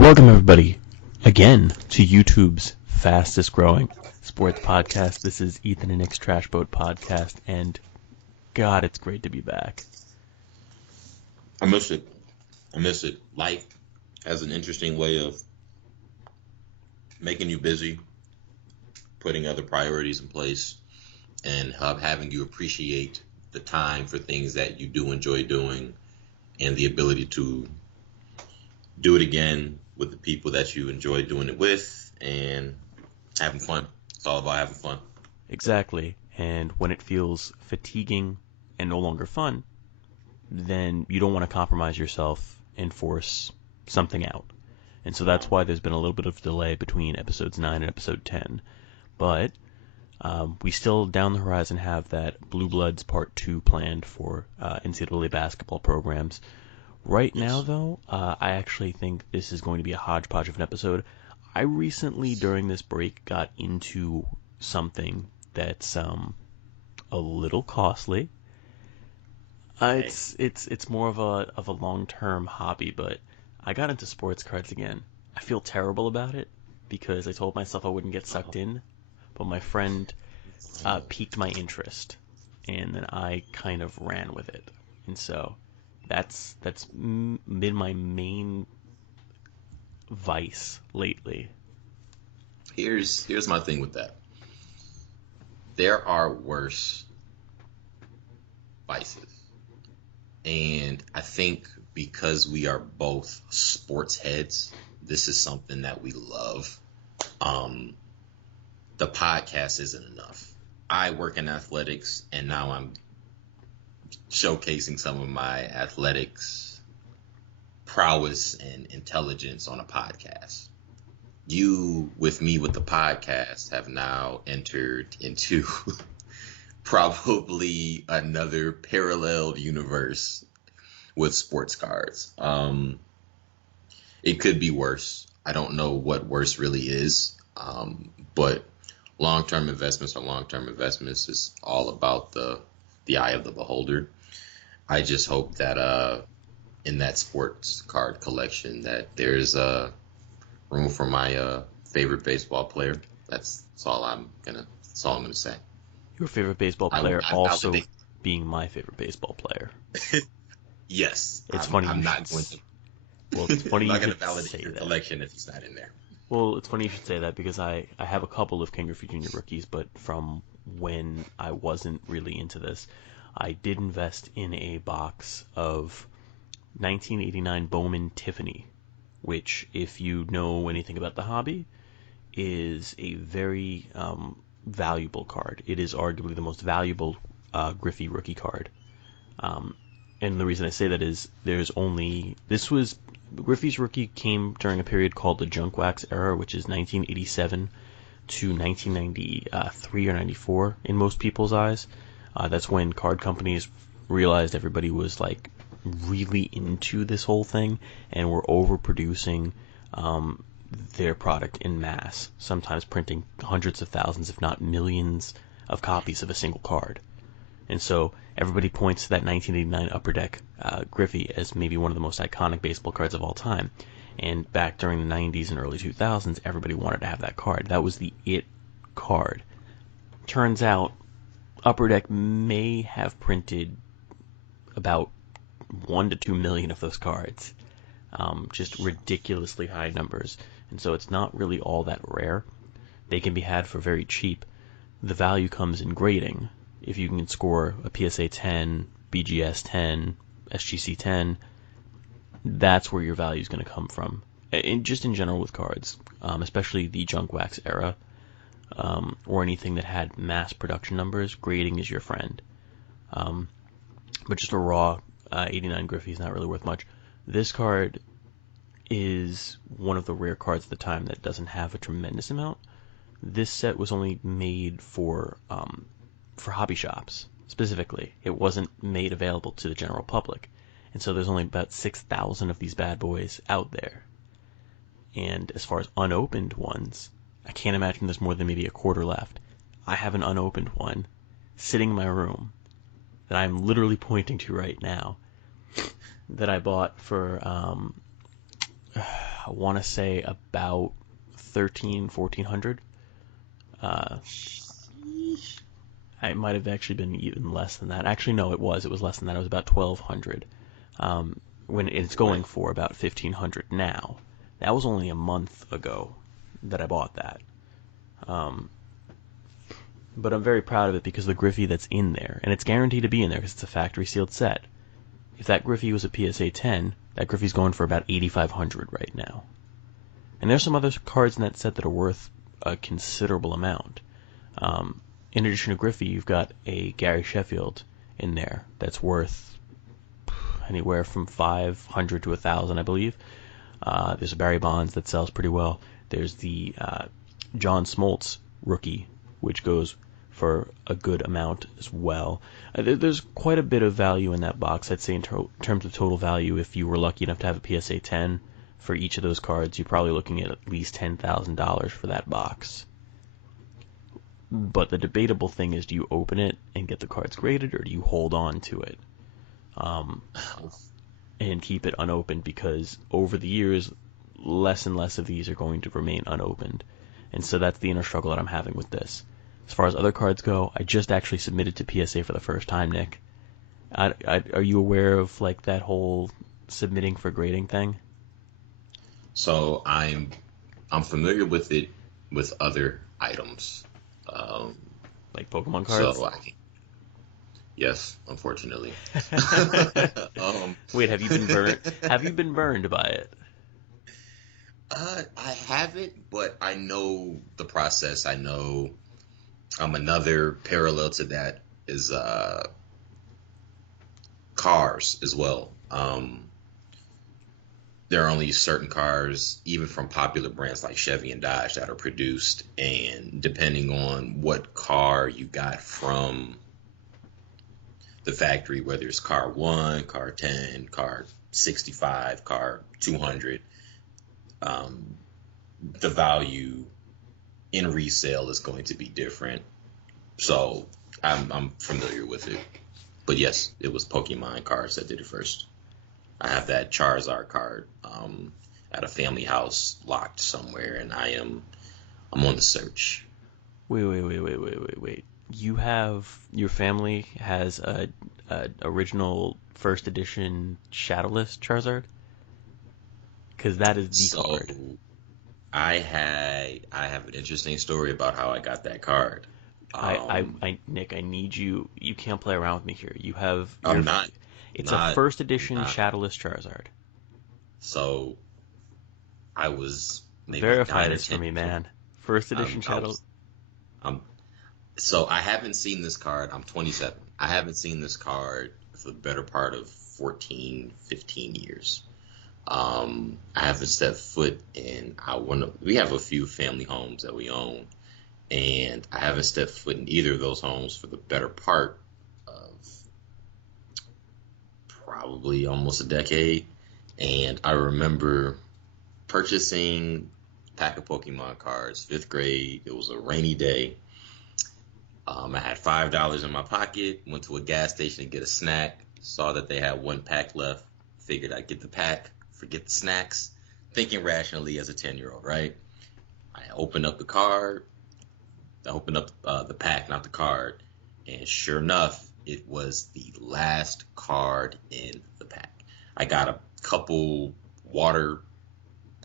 Welcome, everybody, again to YouTube's fastest growing sports podcast. This is Ethan and Nick's Trash Boat podcast, and God, it's great to be back. I miss it. Life has an interesting way of making you busy, putting other priorities in place, and having you appreciate the time for things that you do enjoy doing and the ability to do it again with the people that you enjoy doing it with and having fun. It's all about having fun. Exactly. And when it feels fatiguing and no longer fun, then you don't want to compromise yourself and force something out. And so that's why there's been a little bit of delay between episodes 9 and episode 10. But we still down the horizon have that Blue Bloods Part 2 planned for NCAA basketball programs. Right now, though, I actually think this is going to be a hodgepodge of an episode. I recently, during this break, got into something that's a little costly. It's more of a long-term hobby, but I got into sports cards again. I feel terrible about it because I told myself I wouldn't get sucked in, but my friend piqued my interest, and then I kind of ran with it, and so that's been my main vice lately. Here's my thing with that. There are worse vices. And I think because we are both sports heads, this is something that we love. The podcast isn't enough. I work in athletics, and now I'm showcasing some of my athletics prowess and intelligence on a podcast. You, with me with the podcast, have now entered into probably another parallel universe with sports cards. It could be worse. I don't know what worse really is, but long-term investments are long-term investments. It's all about the eye of the beholder. I just hope that in that sports card collection that there's room for my favorite baseball player. That's all I'm gonna say. Your favorite baseball player also being my favorite baseball player. Yes. It's funny. I'm not going to. Well, it's funny I'm you not going should to validate say your that. collection if he's not in there. Well, it's funny you should say that because I have a couple of King Griffey Jr. rookies, but from when I wasn't really into this, I did invest in a box of 1989 Bowman Tiffany, which, if you know anything about the hobby, is a very valuable card. It is arguably the most valuable Griffey rookie card. And the reason I say that is Griffey's rookie came during a period called the Junk Wax era, which is 1987 to 1993 or 94 in most people's eyes. That's when card companies realized everybody was like really into this whole thing and were overproducing their product in mass, sometimes printing hundreds of thousands, if not millions, of copies of a single card. And so everybody points to that 1989 Upper Deck Griffey as maybe one of the most iconic baseball cards of all time. And back during the 90s and early 2000s, everybody wanted to have that card. That was the it card. Turns out Upper Deck may have printed about 1 to 2 million of those cards. Just ridiculously high numbers. And so it's not really all that rare. They can be had for very cheap. The value comes in grading. If you can score a PSA 10, BGS 10, SGC 10, that's where your value is going to come from. Just in general with cards, especially the Junk Wax era, or anything that had mass production numbers, grading is your friend. But just a raw 89 Griffey is not really worth much. This card is one of the rare cards at the time that doesn't have a tremendous amount. This set was only made for hobby shops, specifically. It wasn't made available to the general public. And so there's only about 6,000 of these bad boys out there. And as far as unopened ones, I can't imagine there's more than maybe a quarter left. I have an unopened one sitting in my room that I'm literally pointing to right now that I bought for I want to say about 1,400. It might have actually been even less than that. Actually, no, it was less than that. It was about 1,200. When it's going for about 1,500 now. That was only a month ago that I bought that. But I'm very proud of it because the Griffey that's in there, and it's guaranteed to be in there because it's a factory sealed set. If that Griffey was a PSA 10, that Griffey's going for about 8,500 right now. And there's some other cards in that set that are worth a considerable amount. In addition to Griffey, you've got a Gary Sheffield in there that's worth anywhere from 500 to 1,000, I believe. There's a Barry Bonds that sells pretty well. There's the John Smoltz rookie, which goes for a good amount as well. There's quite a bit of value in that box. I'd say in terms of total value, if you were lucky enough to have a PSA 10 for each of those cards, you're probably looking at least $10,000 for that box. But the debatable thing is, do you open it and get the cards graded, or do you hold on to it and keep it unopened? Because over the years, less and less of these are going to remain unopened. And so that's the inner struggle that I'm having with this. As far as other cards go, I just actually submitted to PSA for the first time, Nick. Are you aware of like that whole submitting for grading thing? So I'm familiar with it with other items. Like Pokemon cards? So yes, unfortunately. Wait, have you been burned? Have you been burned by it? I haven't, but I know the process. I know another parallel to that is cars as well. There are only certain cars, even from popular brands like Chevy and Dodge, that are produced, and depending on what car you got from the factory, whether it's car 1, car 10, car 65, car 200, the value in resale is going to be different. So I'm familiar with it. But yes, it was Pokemon cards that did it first. I have that Charizard card at a family house locked somewhere, and I'm on the search. Wait. Your family has a original first edition Shadowless Charizard? Because that is the card. I have an interesting story about how I got that card. Nick, I need you. You can't play around with me here. You have. I'm not. It's a first edition Shadowless Charizard. So I was maybe verify this for me, man. First edition Shadow. So I haven't seen this card. I'm 27. I haven't seen this card for the better part of 14, 15 years. I haven't stepped foot in. We have a few family homes that we own, and I haven't stepped foot in either of those homes for the better part of probably almost a decade. And I remember purchasing a pack of Pokemon cards, 5th grade. It was a rainy day. I had $5 in my pocket, went to a gas station to get a snack, saw that they had 1 pack left, figured I'd get the pack, forget the snacks, thinking rationally as a 10-year-old, right? I opened up the card, I opened up the pack, not the card, and sure enough, it was the last card in the pack. I got a couple water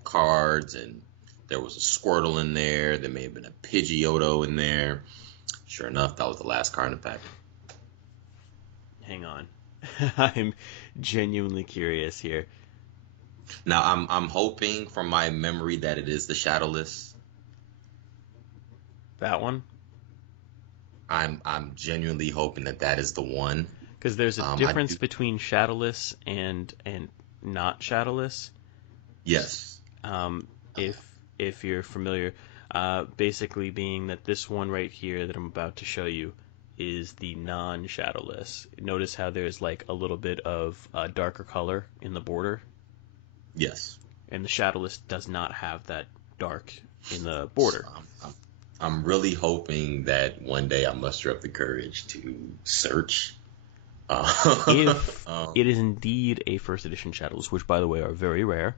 cards, and there was a Squirtle in there, there may have been a Pidgeotto in there. Sure enough, that was the last card in the pack. Hang on. I'm genuinely curious here. Now, I'm hoping from my memory that it is the Shadowless. That one? I'm genuinely hoping that is the one. Because there's a difference between Shadowless and not Shadowless. Yes. If you're familiar, basically being that this one right here that I'm about to show you is the non-Shadowless. Notice how there's like a little bit of darker color in the border. Yes. And the Shadowless does not have that dark in the border. I'm really hoping that one day I muster up the courage to search. If it is indeed a first edition Shadowless, which by the way are very rare,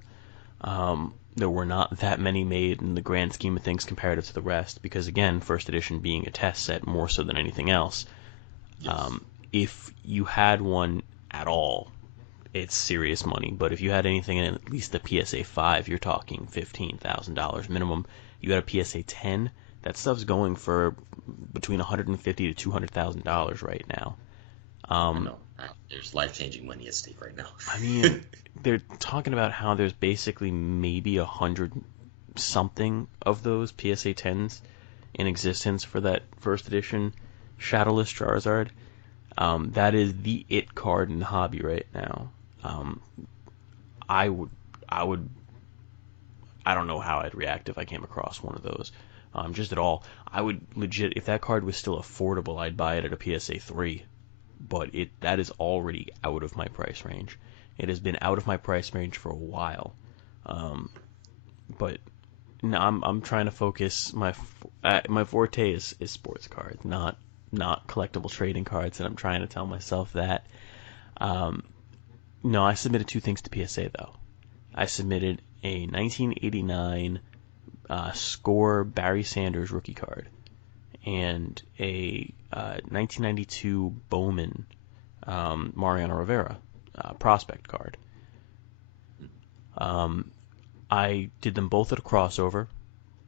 There were not that many made in the grand scheme of things comparative to the rest, because again, first edition being a test set more so than anything else. Yes. If you had one at all, it's serious money. But if you had anything in at least the PSA 5, you're talking $15,000 minimum. You had a PSA 10, that stuff's going for between $150,000 to $200,000 right now. I know. There's life-changing money at stake right now. I mean, they're talking about how there's basically maybe 100 something of those PSA 10s in existence for that first edition Shadowless Charizard. That is the it card in the hobby right now. Um, I would, I would, I don't know how I'd react if I came across one of those. Just at all. I would legit, if that card was still affordable, I'd buy it at a PSA 3. But that is already out of my price range. It has been out of my price range for a while. But no, I'm trying to focus my forte is sports cards, not collectible trading cards, and I'm trying to tell myself that. No, I submitted two things to PSA though. I submitted a 1989 Score Barry Sanders rookie card and a 1992 Bowman Mariano Rivera prospect card. I did them both at a crossover.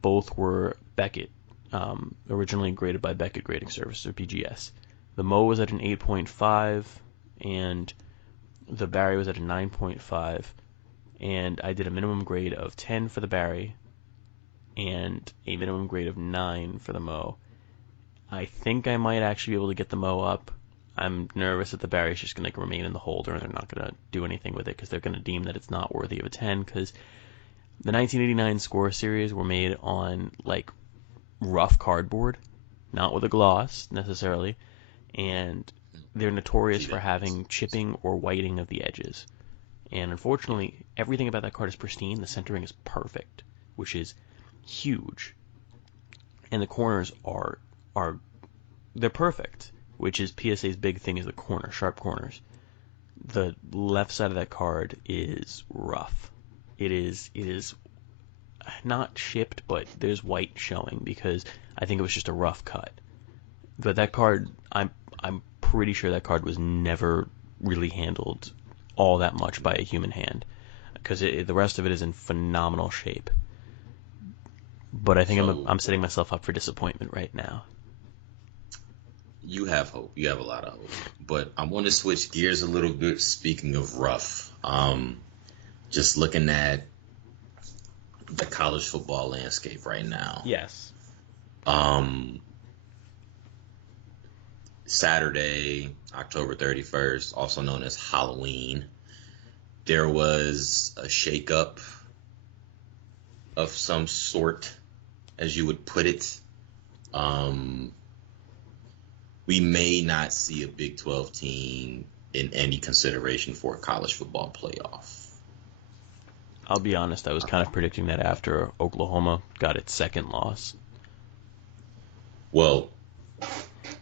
Both were Beckett, originally graded by Beckett Grading Services, or BGS. The Mo was at an 8.5, and the Barry was at a 9.5. And I did a minimum grade of 10 for the Barry, and a minimum grade of 9 for the Mo. I think I might actually be able to get the Mo up. I'm nervous that the Barry is just going to remain in the holder, and they're not going to do anything with it because they're going to deem that it's not worthy of a 10, because the 1989 Score series were made on like rough cardboard, not with a gloss necessarily, and they're notorious for having chipping or whiting of the edges. And unfortunately, everything about that card is pristine. The centering is perfect, which is huge, and the corners are they're perfect, which is PSA's big thing, is the corner, sharp corners. The left side of that card is rough. It is not chipped, but there's white showing because I think it was just a rough cut. But that card, I'm pretty sure that card was never really handled all that much by a human hand, because the rest of it is in phenomenal shape. But I think I'm setting myself up for disappointment right now. You have hope. You have a lot of hope. But I want to switch gears a little bit. Speaking of rough, just looking at the college football landscape right now. Yes. Saturday, October 31st, also known as Halloween, there was a shakeup of some sort, as you would put it. We may not see a Big 12 team in any consideration for a college football playoff. I'll be honest, I was kind of predicting that after Oklahoma got its second loss. Well,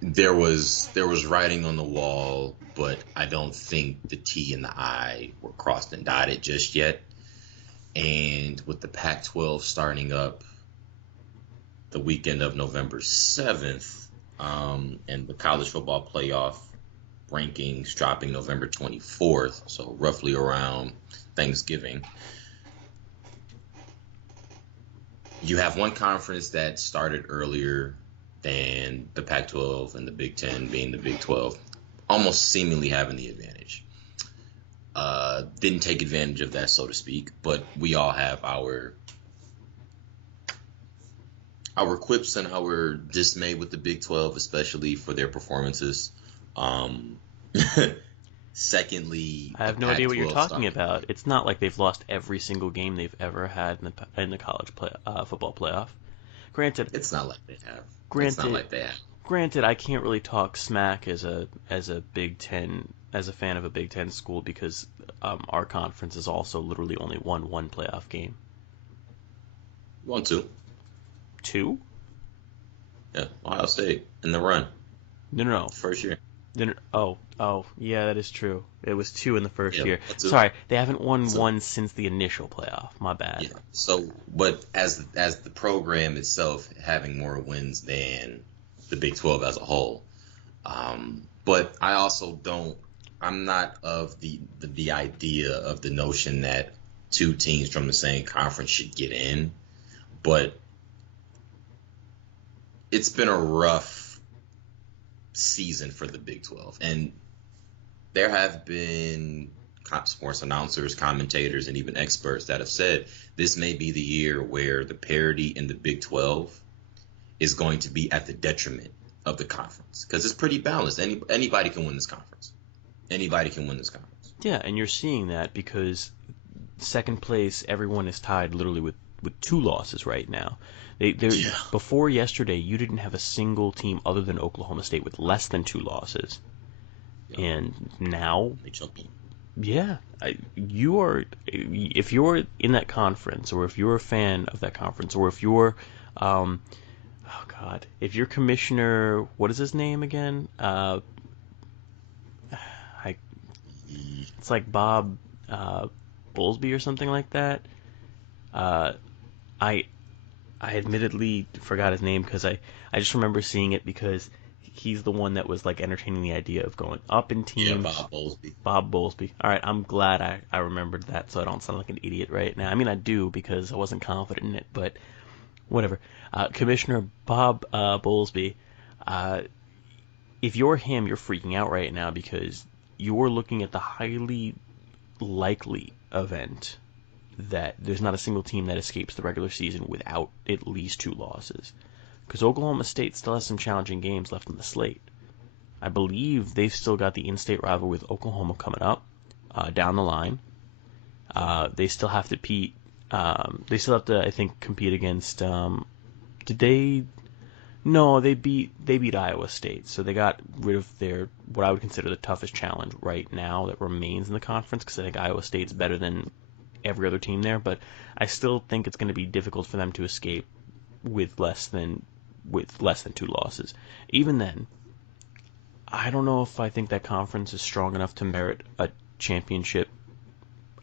there was writing on the wall, but I don't think the T and the I were crossed and dotted just yet. And with the Pac-12 starting up the weekend of November 7th, and the college football playoff rankings dropping November 24th, so roughly around Thanksgiving, you have one conference that started earlier than the Pac-12 and the Big Ten, being the Big 12, almost seemingly having the advantage. Didn't take advantage of that, so to speak, but we all have our quips and our dismay with the Big 12, especially for their performances. Secondly, I have no idea what you're talking about. It's not like they've lost every single game they've ever had in the college football playoff. Granted, it's not like they have. Granted, I can't really talk smack as a Big Ten, as a fan of a Big Ten school, because our conference has also literally only won one playoff game. Won two. Two? Yeah, Ohio State in the run. No. First year. Then, yeah, that is true. It was 2 in the first Yeah, year. so, Sorry, they haven't won so one since the initial playoff. My bad. yeah. So, but as the program itself having more wins than the Big 12 as a whole, but I also don't. I'm not of the idea of the notion that two teams from the same conference should get in. But it's been a rough season for the Big 12, and there have been sports announcers, commentators, and even experts that have said this may be the year where the parity in the Big 12 is going to be at the detriment of the conference because it's pretty balanced. Anybody can win this conference. Anybody can win this conference. Yeah, and you're seeing that because second place, everyone is tied literally with 2 losses right now. Yeah. Before yesterday, you didn't have a single team other than Oklahoma State with less than 2 losses. Yeah. And now, They chunky. yeah, you are. If you're in that conference, or if you're a fan of that conference, or if you're, oh God, if you're commissioner, what is his name again? I, it's like Bob Bowlesby or something like that. Uh, I I admittedly forgot his name because I just remember seeing it because he's the one that was like entertaining the idea of going up in Yeah, teams. Bob Bowlesby. Bob Bowlesby. All right, I'm glad I remembered that so I don't sound like an idiot right now. I mean, I do because I wasn't confident in it, but whatever. Commissioner Bob Bowlesby, uh, if you're him, you're freaking out right now because you're looking at the highly likely event that there's not a single team that escapes the regular season without at least 2 losses. Because Oklahoma State still has some challenging games left on the slate. I believe they've still got the in-state rival with Oklahoma coming up down the line. They still have to compete. They still have to, I think, compete against. Did they? No, they beat Iowa State, so they got rid of their what I would consider the toughest challenge right now that remains in the conference. Because I think Iowa State's better than every other team there, but I still think it's going to be difficult for them to escape with less than 2 losses. Even then, I don't know if I think that conference is strong enough to merit a championship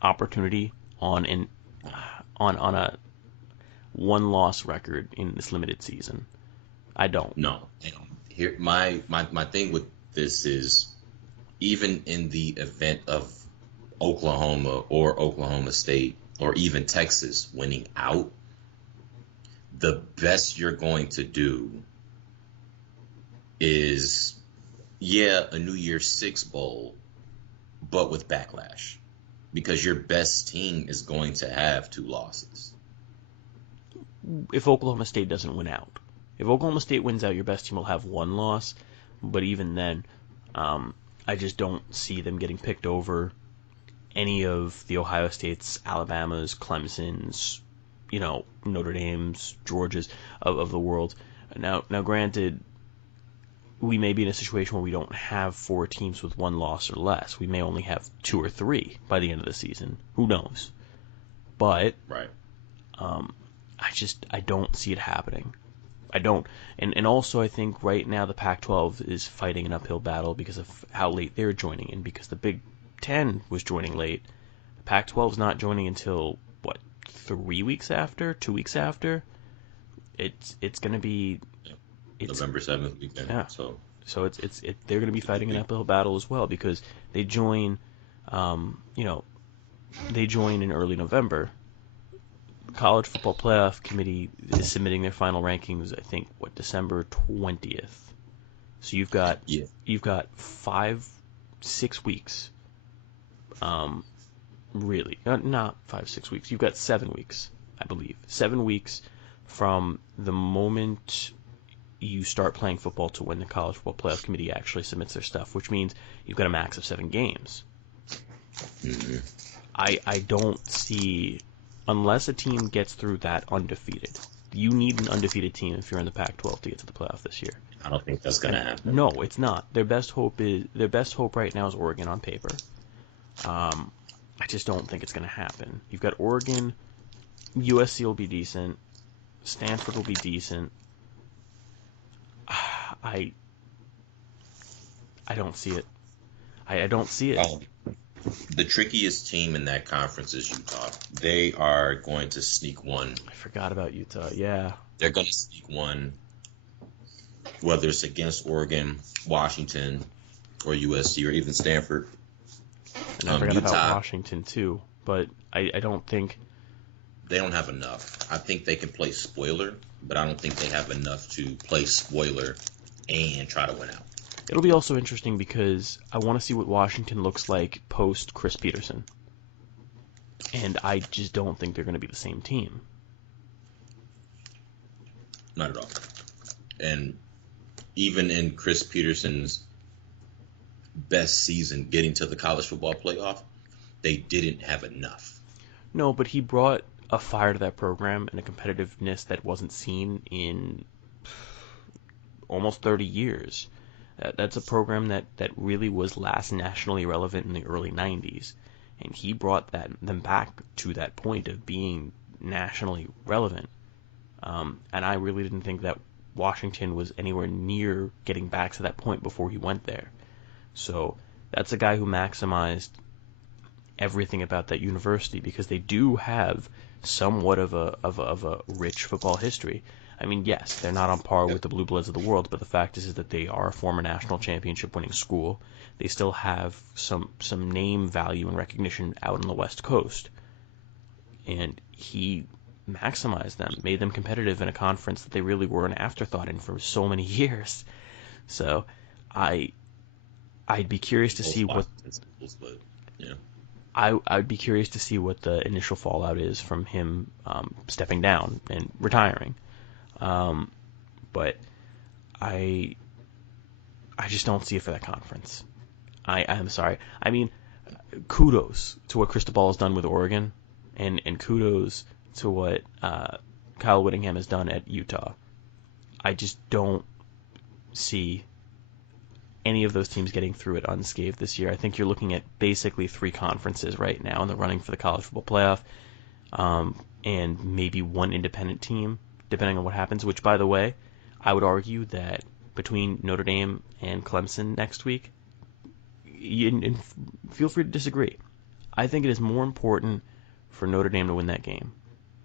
opportunity on a 1-loss record in this limited season. I don't. No. Here, my thing with this is even in the event of Oklahoma or Oklahoma State or even Texas winning out, the best you're going to do is, a New Year's Six bowl, but with backlash. Because your best team is going to have 2 losses. If Oklahoma State doesn't win out, if Oklahoma State wins out, your best team will have 1 loss. But even then, I just don't see them getting picked over any of the Ohio States, Alabamas, Clemson's, Notre Dame's, Georgia's of the world. Now, granted, we may be in a situation where we don't have 4 teams with 1 loss or less. We may only have 2 or 3 by the end of the season. Who knows? But Right. I don't see it happening. I don't. And also, I think right now the Pac-12 is fighting an uphill battle because of how late they're joining in. Because the Big Ten was joining late. The Pac-12 is not joining until, 3 weeks after? 2 weeks after? It's going to be... November 7th weekend. Yeah. So They're going to be fighting an uphill battle as well because they join, they join in early November. The College Football Playoff Committee is submitting their final rankings, I think, December 20th. So you've got 5-6 weeks. Really, not 5-6 weeks. You've got 7 weeks, I believe. 7 weeks from the moment you start playing football to when the College Football Playoff Committee actually submits their stuff, which means you've got a max of 7 games. Mm-hmm. I don't see, unless a team gets through that undefeated. You need an undefeated team if you're in the Pac-12 to get to the playoff this year. I don't think that's going to happen. No, it's not. Their best hope right now is Oregon on paper. I just don't think it's going to happen. You've got Oregon, USC will be decent, Stanford will be decent. I don't see it. I don't see it. The trickiest team in that conference is Utah. They are going to sneak one. I forgot about Utah. Yeah. They're going to sneak one, whether it's against Oregon, Washington, or USC, or even Stanford. And I forgot about Washington, too. But I don't think... They don't have enough. I think they can play spoiler, but I don't think they have enough to play spoiler and try to win out. It'll be also interesting because I want to see what Washington looks like post Chris Peterson. And I just don't think they're going to be the same team. Not at all. And even in Chris Peterson's best season getting to the college football playoff, they didn't have enough. No, but he brought a fire to that program and a competitiveness that wasn't seen in almost 30 years. That's a program that really was last nationally relevant in the early 90s. And he brought them back to that point of being nationally relevant. And I really didn't think that Washington was anywhere near getting back to that point before he went there. So that's a guy who maximized everything about that university because they do have somewhat of a rich football history. I mean, yes, they're not on par with the Blue Bloods of the world, but the fact is that they are a former national championship winning school. They still have some name value and recognition out on the West Coast. And he maximized them, made them competitive in a conference that they really were an afterthought in for so many years. So I'd be curious to see what... Yeah. I'd be curious to see what the initial fallout is from him stepping down and retiring. But I just don't see it for that conference. I'm sorry. I mean, kudos to what Cristobal has done with Oregon, and kudos to what Kyle Whittingham has done at Utah. I just don't see any of those teams getting through it unscathed this year. I think you're looking at basically 3 conferences right now in the running for the college football playoff, and maybe one independent team, depending on what happens, which, by the way, I would argue that between Notre Dame and Clemson next week, and feel free to disagree, I think it is more important for Notre Dame to win that game,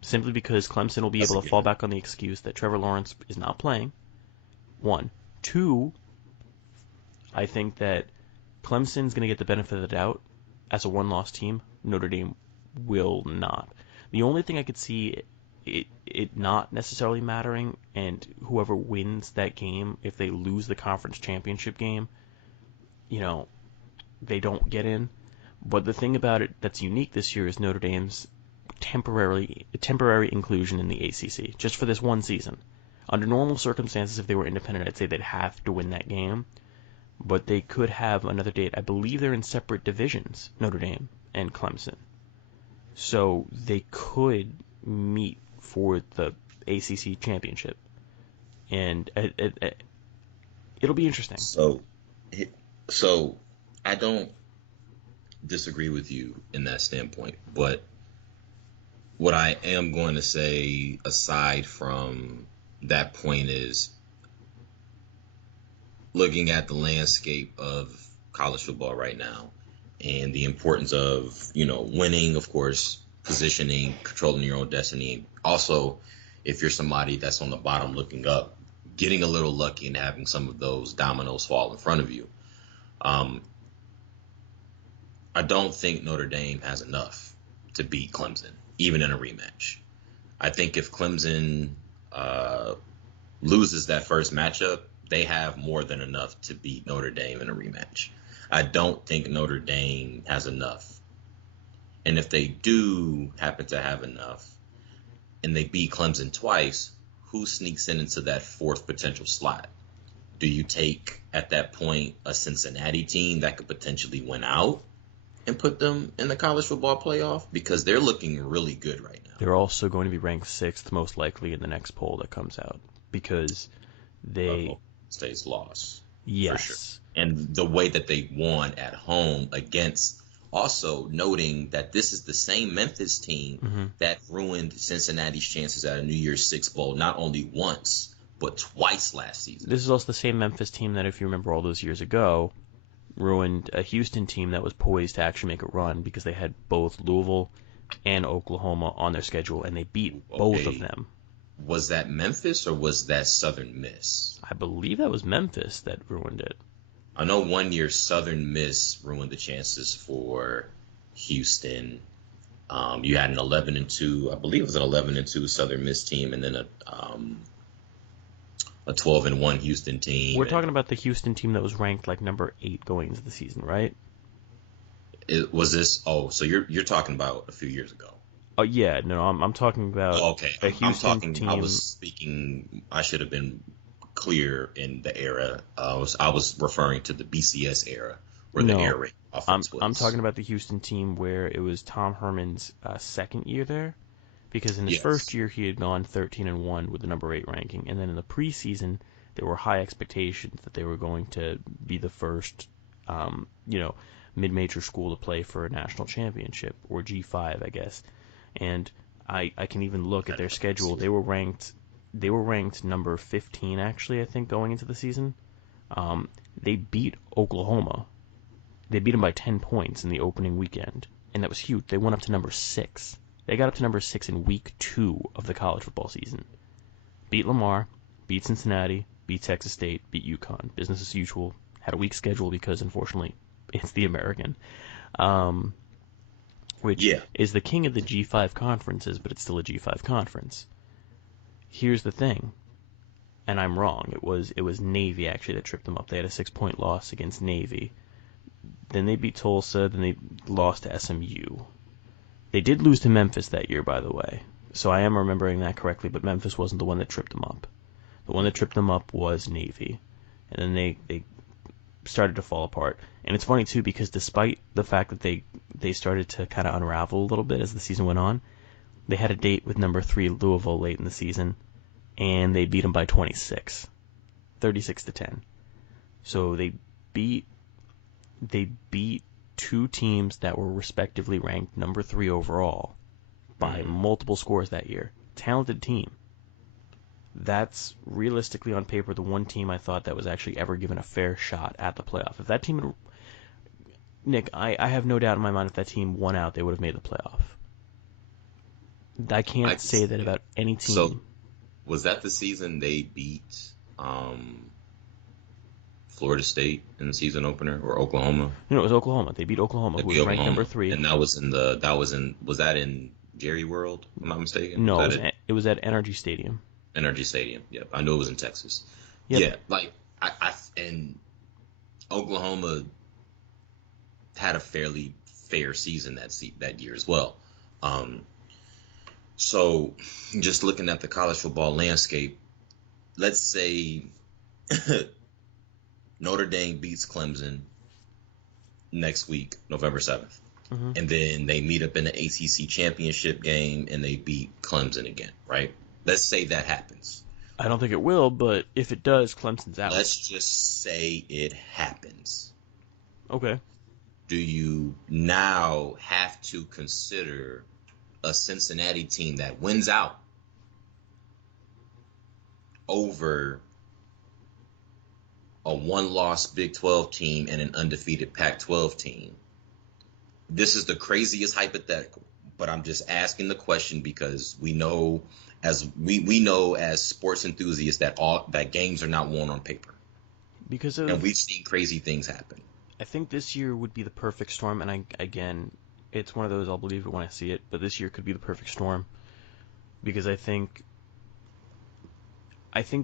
simply because Clemson will be able to fall back on the excuse that Trevor Lawrence is not playing, 1. 2, I think that Clemson's going to get the benefit of the doubt as a one-loss team. Notre Dame will not. The only thing I could see it not necessarily mattering, and whoever wins that game, if they lose the conference championship game, they don't get in. But the thing about it that's unique this year is Notre Dame's temporary inclusion in the ACC, just for this one season. Under normal circumstances, if they were independent, I'd say they'd have to win that game. But they could have another date. I believe they're in separate divisions, Notre Dame and Clemson. So they could meet for the ACC championship. And it'll be interesting. So I don't disagree with you in that standpoint. But what I am going to say, aside from that point, is looking at the landscape of college football right now and the importance of, winning, of course, positioning, controlling your own destiny. Also, if you're somebody that's on the bottom looking up, getting a little lucky and having some of those dominoes fall in front of you. I don't think Notre Dame has enough to beat Clemson, even in a rematch. I think if Clemson loses that first matchup, they have more than enough to beat Notre Dame in a rematch. I don't think Notre Dame has enough. And if they do happen to have enough and they beat Clemson twice, who sneaks into that 4th potential slot? Do you take, at that point, a Cincinnati team that could potentially win out and put them in the college football playoff? Because they're looking really good right now. They're also going to be ranked 6th most likely in the next poll that comes out because they... State's loss. Yes. For sure. And the way that they won at home against, also noting that this is the same Memphis team that ruined Cincinnati's chances at a New Year's Six Bowl not only once, but twice last season. This is also the same Memphis team that, if you remember all those years ago, ruined a Houston team that was poised to actually make a run because they had both Louisville and Oklahoma on their schedule, and they beat both of them. Was that Memphis or was that Southern Miss? I believe that was Memphis that ruined it. I know one year Southern Miss ruined the chances for Houston. You had an 11-2, I believe it was an 11-2 Southern Miss team, and then a 12-1 Houston team. We're talking about the Houston team that was ranked like number 8 going into the season, right? Was this? Oh, so you're talking about a few years ago? Oh yeah, no, I'm talking about okay. a Houston team. I was speaking. I should have been clear in the era. I was referring to the BCS era, where the air raid offense was. I'm talking about the Houston team where it was Tom Herman's second year there, because in his first year he had gone 13-1 with the number 8 ranking, and then in the preseason there were high expectations that they were going to be the first, mid-major school to play for a national championship, or G5, I guess. And I can even look at their schedule. They were ranked number 15 actually, I think, going into the season. They beat Oklahoma. They beat them by 10 points in the opening weekend, and that was huge. They went up to number 6. They got up to number 6 in week 2 of the college football season. Beat Lamar, beat Cincinnati, beat Texas State, beat UConn. Business as usual. Had a weak schedule because, unfortunately, it's the American. Which is the king of the G5 conferences, but it's still a G5 conference. Here's the thing, and I'm wrong. It was Navy actually that tripped them up. They had a 6-point loss against Navy. Then they beat Tulsa. Then they lost to SMU. They did lose to Memphis that year, by the way. So I am remembering that correctly, but Memphis wasn't the one that tripped them up. The one that tripped them up was Navy. And then they started to fall apart. And it's funny, too, because despite the fact that they started to kind of unravel a little bit as the season went on, they had a date with number 3 Louisville late in the season, and they beat them by 26, 36-10. So they beat 2 teams that were respectively ranked number 3 overall by multiple scores that year. Talented team. That's realistically on paper the one team I thought that was actually ever given a fair shot at the playoff. If that team, Nick, I have no doubt in my mind if that team won out, they would have made the playoff. I can't say that about any team. So, was that the season they beat Florida State in the season opener, or Oklahoma? No, it was Oklahoma. They beat Oklahoma, who was ranked number 3. And was that in Jerry World? If I'm not mistaken. No, it was at NRG Stadium. NRG Stadium. Yep, I knew it was in Texas. Yep. Yeah, like and Oklahoma had a fairly fair season that year as well. So just looking at the college football landscape, let's say Notre Dame beats Clemson next week, November 7th. Mm-hmm. And then they meet up in the ACC championship game and they beat Clemson again, right? Let's say that happens. I don't think it will, but if it does, Clemson's out. Let's just say it happens. Okay. Do you now have to consider a Cincinnati team that wins out over a one-loss Big 12 team and an undefeated Pac-12 team? This is the craziest hypothetical, but I'm just asking the question because we know as sports enthusiasts that games are not won on paper. And we've seen crazy things happen. I think this year would be the perfect storm, and again, it's one of those I'll believe it when I see it, but this year could be the perfect storm because I think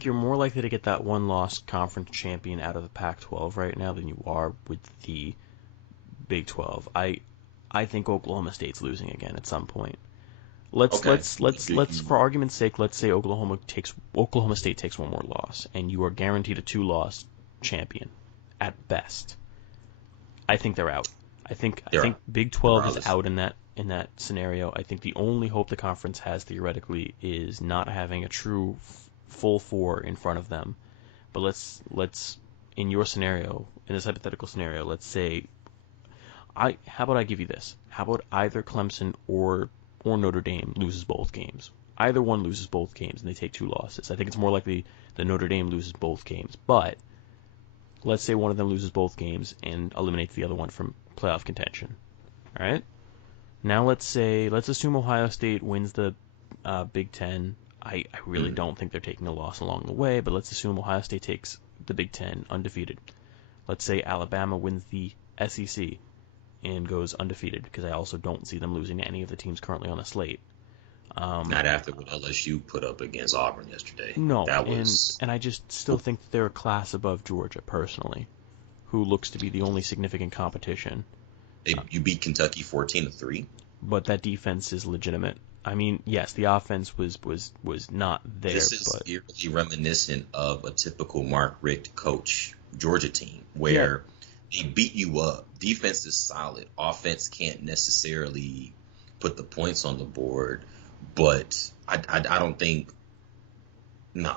you're more likely to get that one-loss conference champion out of the Pac-12 right now than you are with the Big 12. I think Oklahoma State's losing again at some point. Let's for argument's sake, let's say Oklahoma State takes one more loss, and you are guaranteed a 2-loss champion at best. I think they're out. I think Big 12 is out in that scenario. I think the only hope the conference has theoretically is not having a true full 4 in front of them. But let's in your scenario, in this hypothetical scenario, let's say how about I give you this? How about either Clemson or Notre Dame loses both games? Either one loses both games and they take 2 losses. I think it's more likely that Notre Dame loses both games. But let's say one of them loses both games and eliminates the other one from playoff contention. All right. Now let's assume Ohio State wins the Big Ten. I really don't think they're taking a loss along the way, but let's assume Ohio State takes the Big Ten undefeated. Let's say Alabama wins the SEC and goes undefeated, because I also don't see them losing to any of the teams currently on the slate. Not after what LSU put up against Auburn yesterday. No, and I just still think that they're a class above Georgia, personally, who looks to be the only significant competition. You beat Kentucky 14-3. But that defense is legitimate. I mean, yes, the offense was not there. This is eerily reminiscent of a typical Mark Richt coach Georgia team, where they beat you up. Defense is solid. Offense can't necessarily put the points on the board, but I don't think. No.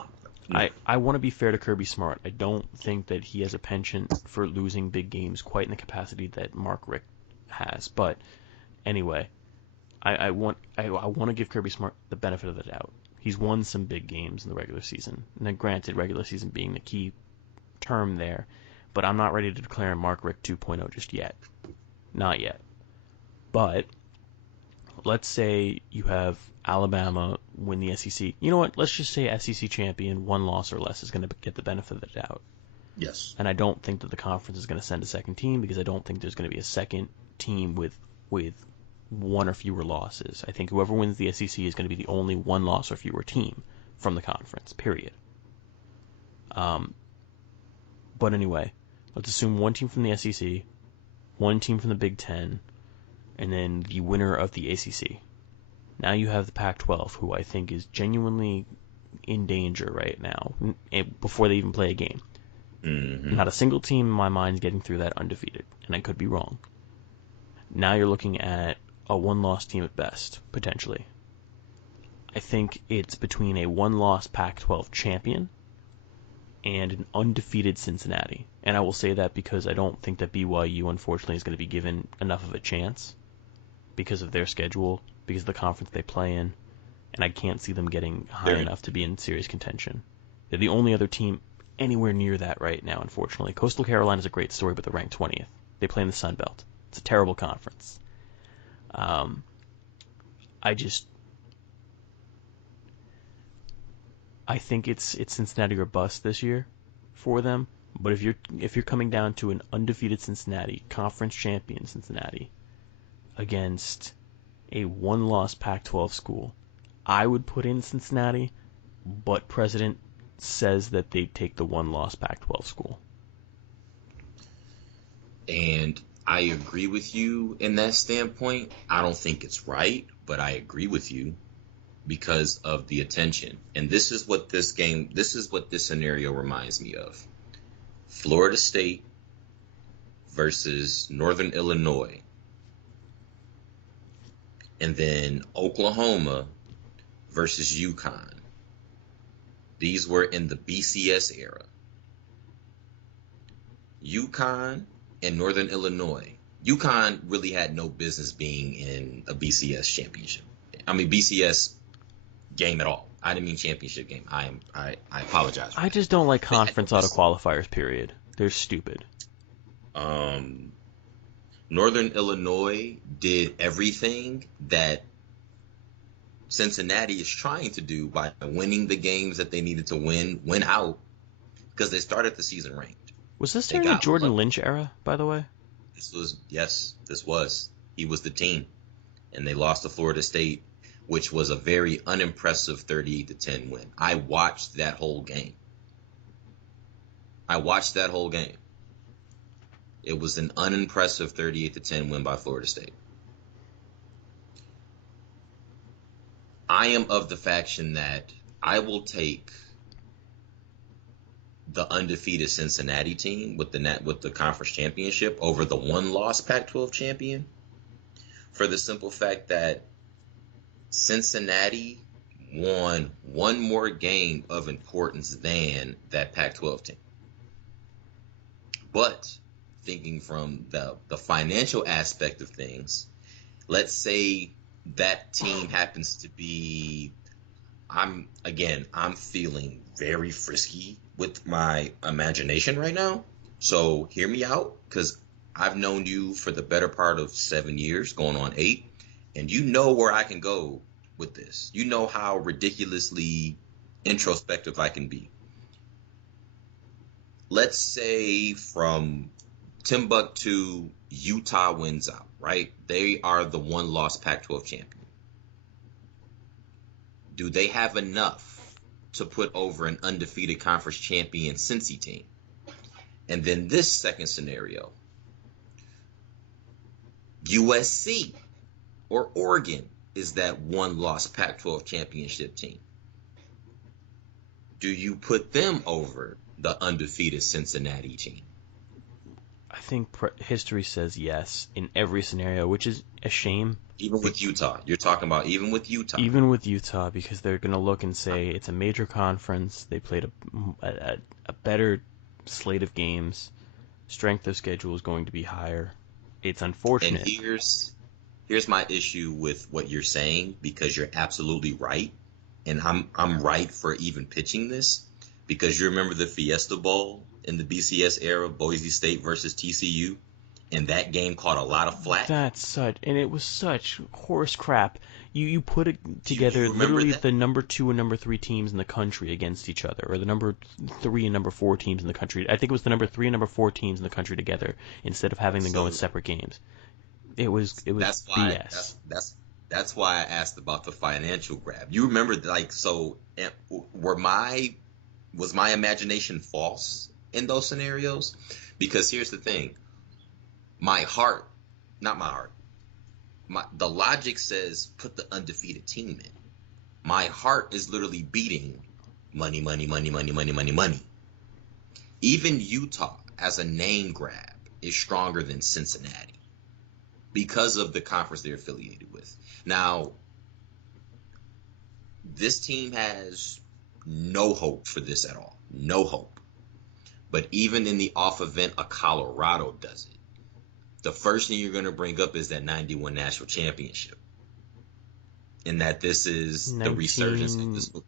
I want to be fair to Kirby Smart. I don't think that he has a penchant for losing big games quite in the capacity that Mark Richt has. But anyway, I want to give Kirby Smart the benefit of the doubt. He's won some big games in the regular season. And then granted, regular season being the key term there, but I'm not ready to declare Mark Richt 2.0 just yet. Not yet. But let's say you have Alabama win the SEC. You know what? Let's just say SEC champion, 1 loss or less, is going to get the benefit of the doubt. Yes. And I don't think that the conference is going to send a second team, because I don't think there's going to be a second team with 1 or fewer losses. I think whoever wins the SEC is going to be the only 1 loss or fewer team from the conference, period. But anyway, let's assume 1 team from the SEC, 1 team from the Big Ten, and then the winner of the ACC. Now you have the Pac-12, who I think is genuinely in danger right now, before they even play a game. Mm-hmm. Not a single team in my mind is getting through that undefeated, and I could be wrong. Now you're looking at a 1-loss team at best, potentially. I think it's between a 1-loss Pac-12 champion and an undefeated Cincinnati. And I will say that because I don't think that BYU, unfortunately, is going to be given enough of a chance because of their schedule, because of the conference they play in, and I can't see them getting high enough to be in serious contention. They're the only other team anywhere near that right now, unfortunately. Coastal Carolina is a great story, but they're ranked 20th. They play in the Sun Belt. It's a terrible conference. I think it's Cincinnati or bust this year for them. But if you're coming down to an undefeated Cincinnati, conference champion Cincinnati, against a 1-loss Pac-12 school, I would put in Cincinnati, but President says that they take the 1-loss Pac-12 school. And I agree with you in that standpoint. I don't think it's right, but I agree with you because of the attention. And this is what this scenario reminds me of. Florida State versus Northern Illinois. And then Oklahoma versus UConn. These were in the BCS era. UConn and Northern Illinois. UConn really had no business being in a BCS championship. BCS game at all. I didn't mean championship game. I apologize. I just don't like conference auto qualifiers, period. They're stupid. Northern Illinois did everything that Cincinnati is trying to do by winning the games that they needed to win out, because they started the season ranked. Was this during the Jordan Lynch era, by the way? This was. He was the team. And they lost to Florida State, which was a very unimpressive 38-10 win. I watched that whole game. It was an unimpressive 38-10 win by Florida State. I am of the faction that I will take the undefeated Cincinnati team with the conference championship over the 1-loss Pac-12 champion, for the simple fact that Cincinnati won 1 more game of importance than that Pac-12 team. But thinking from the financial aspect of things, let's say that team happens to be, I'm feeling very frisky with my imagination right now. So hear me out, because I've known you for the better part of 7 years, going on 8, and you know where I can go with this. You know how ridiculously introspective I can be. Let's say from Timbuktu, Utah wins out, right? They are the one-loss Pac-12 champion. Do they have enough to put over an undefeated conference champion Cincy team? And then this second scenario, USC or Oregon is that one-loss Pac-12 championship team. Do you put them over the undefeated Cincinnati team? I think history says yes in every scenario, which is a shame. Even with Utah. You're talking about even with Utah. Even with Utah, because they're going to look and say it's a major conference. They played a better slate of games. Strength of schedule is going to be higher. It's unfortunate. And here's my issue with what you're saying, because you're absolutely right. And I'm right for even pitching this, because you remember the Fiesta Bowl in the BCS era, Boise State versus TCU, and that game caught a lot of flack. It was such horse crap. You put it together, literally the number 2 and number 3 teams in the country against each other, or the number 3 and number 4 teams in the country. I think it was the number 3 and number 4 teams in the country together, instead of having them go in separate games. It was BS. That's why I asked about the financial grab. You remember, was my imagination false in those scenarios? Because here's the thing. The logic says put the undefeated team in. My heart is literally beating money, money, money, money, money, money, money. Even Utah, as a name grab, is stronger than Cincinnati because of the conference they're affiliated with. Now, this team has no hope for this at all. No hope. But even in the off event, a Colorado does it. The first thing you're going to bring up is that 91 national championship. And that this is the resurgence of this. I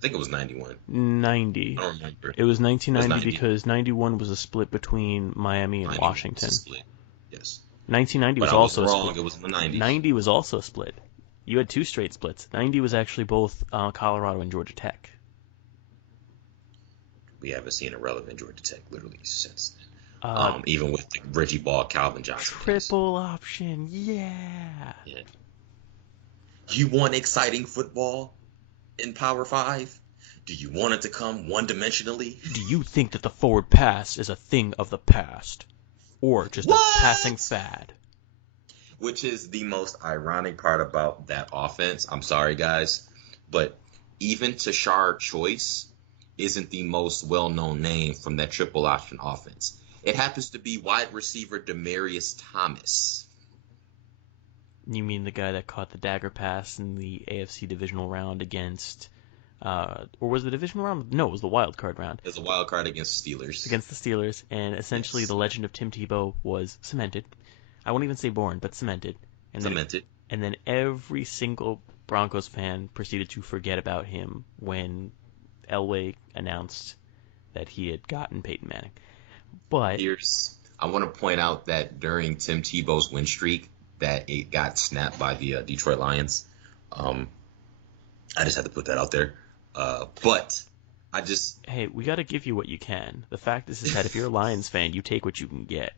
think it was 91. 90. I don't remember. It was 1990 because 91 was a split between Miami and Washington. Was a split. Yes. 1990 was also a split. It was in the 90s. 90 was also a split. You had 2 straight splits. 90 was actually both Colorado and Georgia Tech. We haven't seen a relevant Georgia Tech literally since then. Even with the Reggie Ball, Calvin Johnson. Triple option, yeah. You want exciting football in Power 5? Do you want it to come one-dimensionally? Do you think that the forward pass is a thing of the past? Or just a passing fad? Which is the most ironic part about that offense. I'm sorry, guys. But even Tashard Choice isn't the most well-known name from that triple option offense. It happens to be wide receiver Demaryius Thomas. You mean the guy that caught the dagger pass in the AFC divisional round against, or was it the divisional round? No, it was the wild card round. It was a wild card against the Steelers. Against the Steelers, and essentially the legend of Tim Tebow was cemented. I won't even say born, but cemented. And then every single Broncos fan proceeded to forget about him when Elway announced that he had gotten Peyton Manning. But I want to point out that during Tim Tebow's win streak, that it got snapped by the Detroit Lions. I just had to put that out there. Hey, we got to give you what you can. The fact is that if you're a Lions fan, you take what you can get.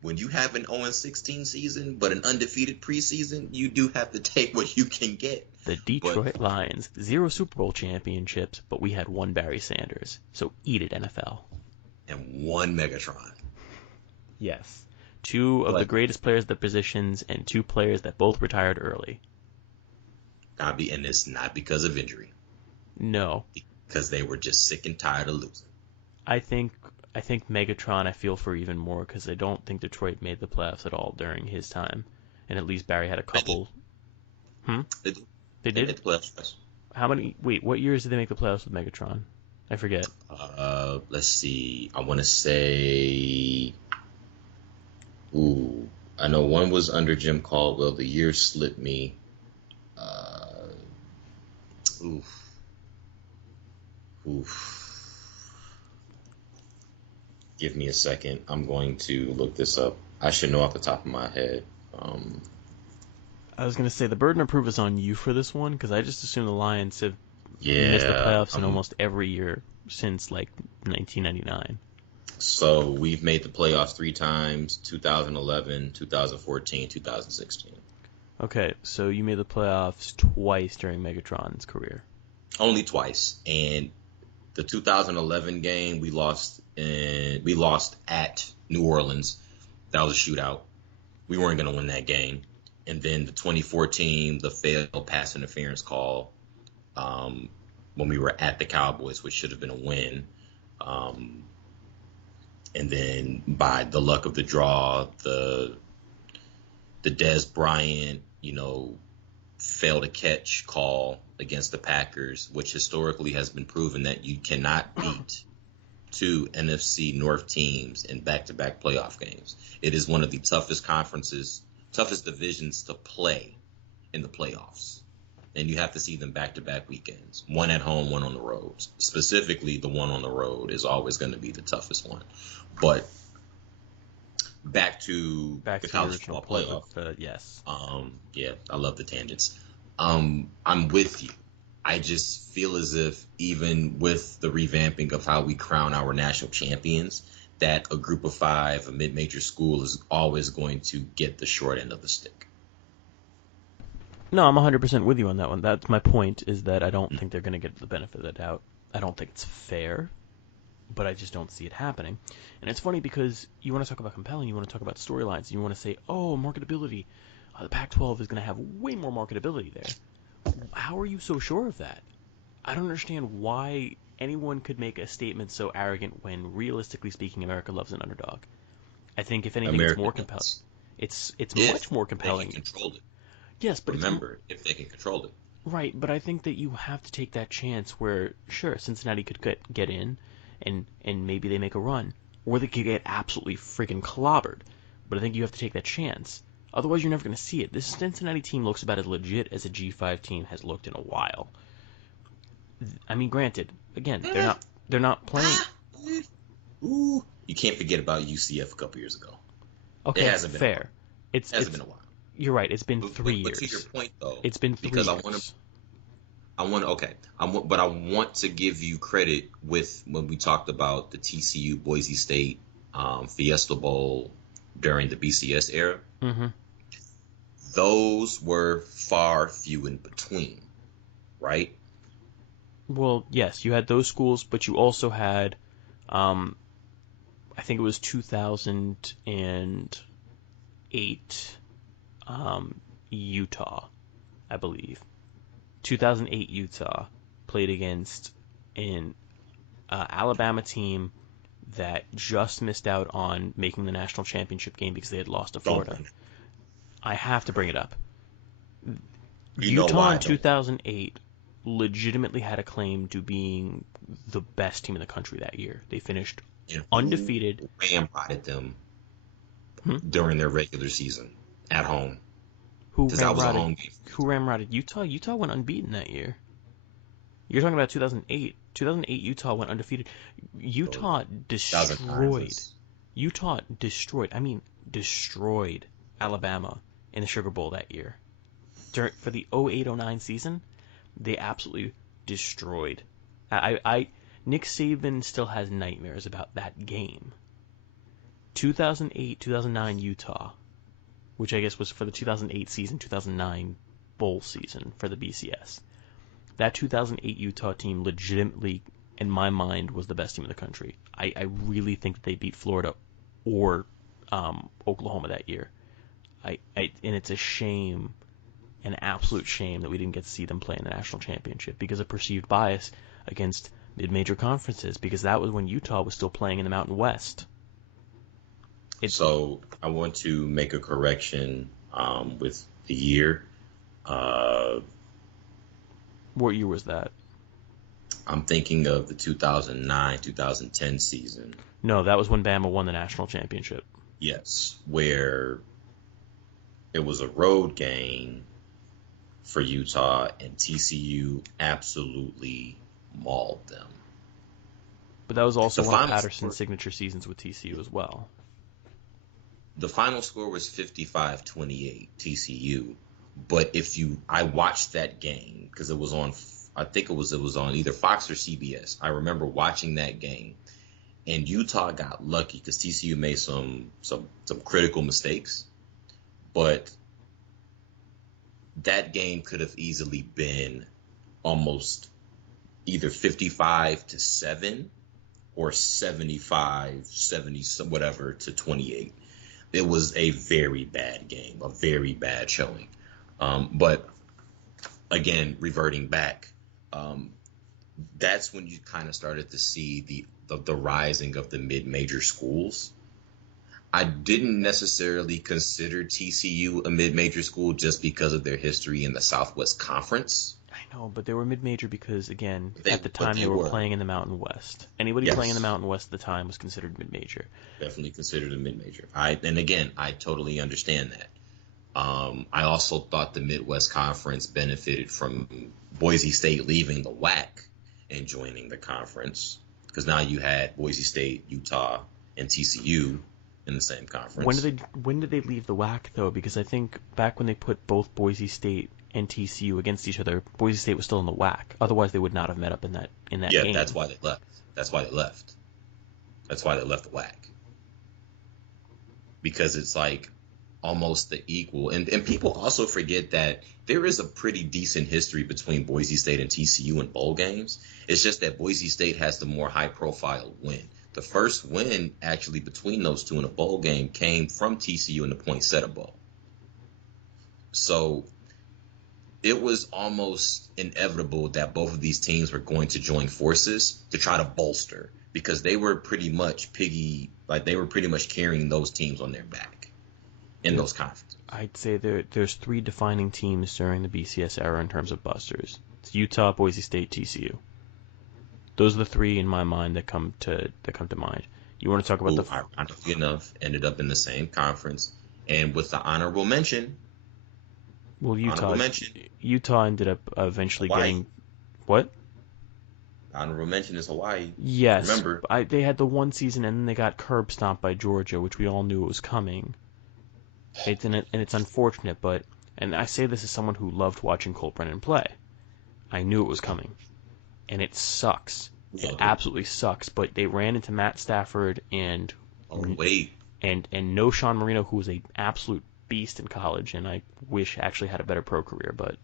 When you have an 0-16 season, but an undefeated preseason, you do have to take what you can get. The Detroit Lions, 0 Super Bowl championships, but we had 1 Barry Sanders. So eat it, NFL. And 1 Megatron. Yes. 2 of the greatest players at the positions, and 2 players that both retired early. And it's not because of injury. No. Because they were just sick and tired of losing. I think Megatron I feel for even more, because I don't think Detroit made the playoffs at all during his time. And at least Barry had a couple. They did? They made the playoffs. How many? Wait, what years did they make the playoffs with Megatron? I forget. Let's see. I want to say... I know one was under Jim Caldwell. The year slipped me. Give me a second. I'm going to look this up. I should know off the top of my head. I was going to say the burden of proof is on you for this one because I just assume the Lions have missed the Yeah. playoffs in almost every year since like 1999. So we've made the playoffs 3 times: 2011, 2014, 2016. Okay, so you made the playoffs twice during Megatron's career. Only twice. And the 2011 game we lost at New Orleans. That was a shootout. We weren't going to win that game. And then the 2014, the failed pass interference call when we were at the Cowboys, which should have been a win. And then by the luck of the draw, the Des Bryant, failed a catch call against the Packers, which historically has been proven that you cannot beat two NFC North teams in back-to-back playoff games. It is one of the toughest divisions to play in the playoffs. And you have to see them back-to-back weekends, one at home, one on the road. Specifically, the one on the road is always going to be the toughest one. But back to the college football playoff. Yes. Yeah, I love the tangents. I'm with you. I just feel as if even with the revamping of how we crown our national champions, that a group of five, a mid-major school, is always going to get the short end of the stick. No, I'm 100% with you on that one. That's my point, is that I don't think they're going to get the benefit of the doubt. I don't think it's fair, but I just don't see it happening. And it's funny because you want to talk about compelling, you want to talk about storylines, you want to say, oh, marketability. The Pac-12 is going to have way more marketability there. How are you so sure of that? I don't understand why anyone could make a statement so arrogant when, realistically speaking, America loves an underdog. I think, if anything, it's more compelling. It's much more compelling. They can control it. Yes, but remember, if they can control it. Right, but I think that you have to take that chance where, sure, Cincinnati could get in, and maybe they make a run, or they could get absolutely freaking clobbered. But I think you have to take that chance. Otherwise, you're never going to see it. This Cincinnati team looks about as legit as a G5 team has looked in a while. I mean, granted, again, they're not playing. Ooh, you can't forget about UCF a couple years ago. Okay, it hasn't been fair. It hasn't been a while. You're right. It's been 3 years. But to your point, though, it's been 3 because years. but I want to give you credit with when we talked about the TCU Boise State Fiesta Bowl during the BCS era. Mm-hmm. Those were far few in between, right? Well, yes, you had those schools, but you also had, I think it was 2008, Utah, I believe. 2008 Utah played against an Alabama team that just missed out on making the national championship game because they had lost to Florida. I have to bring it up. Utah in 2008 legitimately had a claim to being the best team in the country that year. They finished undefeated. Ramrodded them during their regular season at home. Who ramrodded Utah? Utah went unbeaten that year. You're talking about 2008. 2008 Utah went undefeated. Utah destroyed. Destroyed Alabama in the Sugar Bowl that year. For the 08-09 season, they absolutely destroyed. Nick Saban still has nightmares about that game. 2008-2009 Utah, which I guess was for the 2008 season, 2009 bowl season for the BCS. That 2008 Utah team legitimately, in my mind, was the best team in the country. I really think that they beat Florida or Oklahoma that year. And it's a shame, an absolute shame, that we didn't get to see them play in the national championship because of perceived bias against mid-major conferences, because that was when Utah was still playing in the Mountain West. So I want to make a correction with the year. What year was that? I'm thinking of the 2009-2010 season. No, that was when Bama won the national championship. Yes, where it was a road game for Utah, and TCU absolutely mauled them. But that was also The one of final Patterson's score, signature seasons with TCU as well. the final score was 55-28 TCU. But I watched that game because it was on. I think it was on either Fox or CBS. I remember watching that game, and Utah got lucky because TCU made some critical mistakes, but that game could have easily been almost either 55-7 or 75-70 whatever to 28. It was a very bad game, a very bad showing. But again, reverting back, that's when you kind of started to see the rising of the mid-major schools. I didn't necessarily consider TCU a mid-major school just because of their history in the Southwest Conference. I know, but they were mid-major because, again, They- at the but time they they were were. playing in the Mountain West. Anybody Yes. playing in the Mountain West at the time was considered mid-major. Definitely considered a mid-major. And again, I totally understand that. I also thought the Midwest Conference benefited from Boise State leaving the WAC and joining the conference, because now you had Boise State, Utah, and TCU in the same conference. When did they leave the WAC though? Because I think back when they put both Boise State and TCU against each other, Boise State was still in the WAC. Otherwise, they would not have met up in that Yeah, game. that's why they left. That's why they left. That's why they left the WAC. Because it's like almost the equal. And people also forget that there is a pretty decent history between Boise State and TCU in bowl games. It's just that Boise State has the more high-profile win. The first win, actually, between those two in a bowl game came from TCU in the Poinsettia Bowl. So it was almost inevitable that both of these teams were going to join forces to try to bolster, because they were pretty much carrying those teams on their back in those conferences. I'd say there's three defining teams during the BCS era in terms of busters. It's Utah, Boise State, TCU. Those are the three in my mind that come to mind. You want to talk about Ironically enough, ended up in the same conference, and with the honorable mention. Well, Honorable mention. Utah ended up eventually Hawaii. getting what? Honorable mention is Hawaii. Yes, Remember, they had the one season and then they got curb stomped by Georgia, which we all knew was coming. It's unfortunate, and I say this as someone who loved watching Colt Brennan play. I knew it was coming, and it sucks. It absolutely sucks. But they ran into Matt Stafford and no Sean Marino, who was an absolute beast in college, and I wish actually had a better pro career. But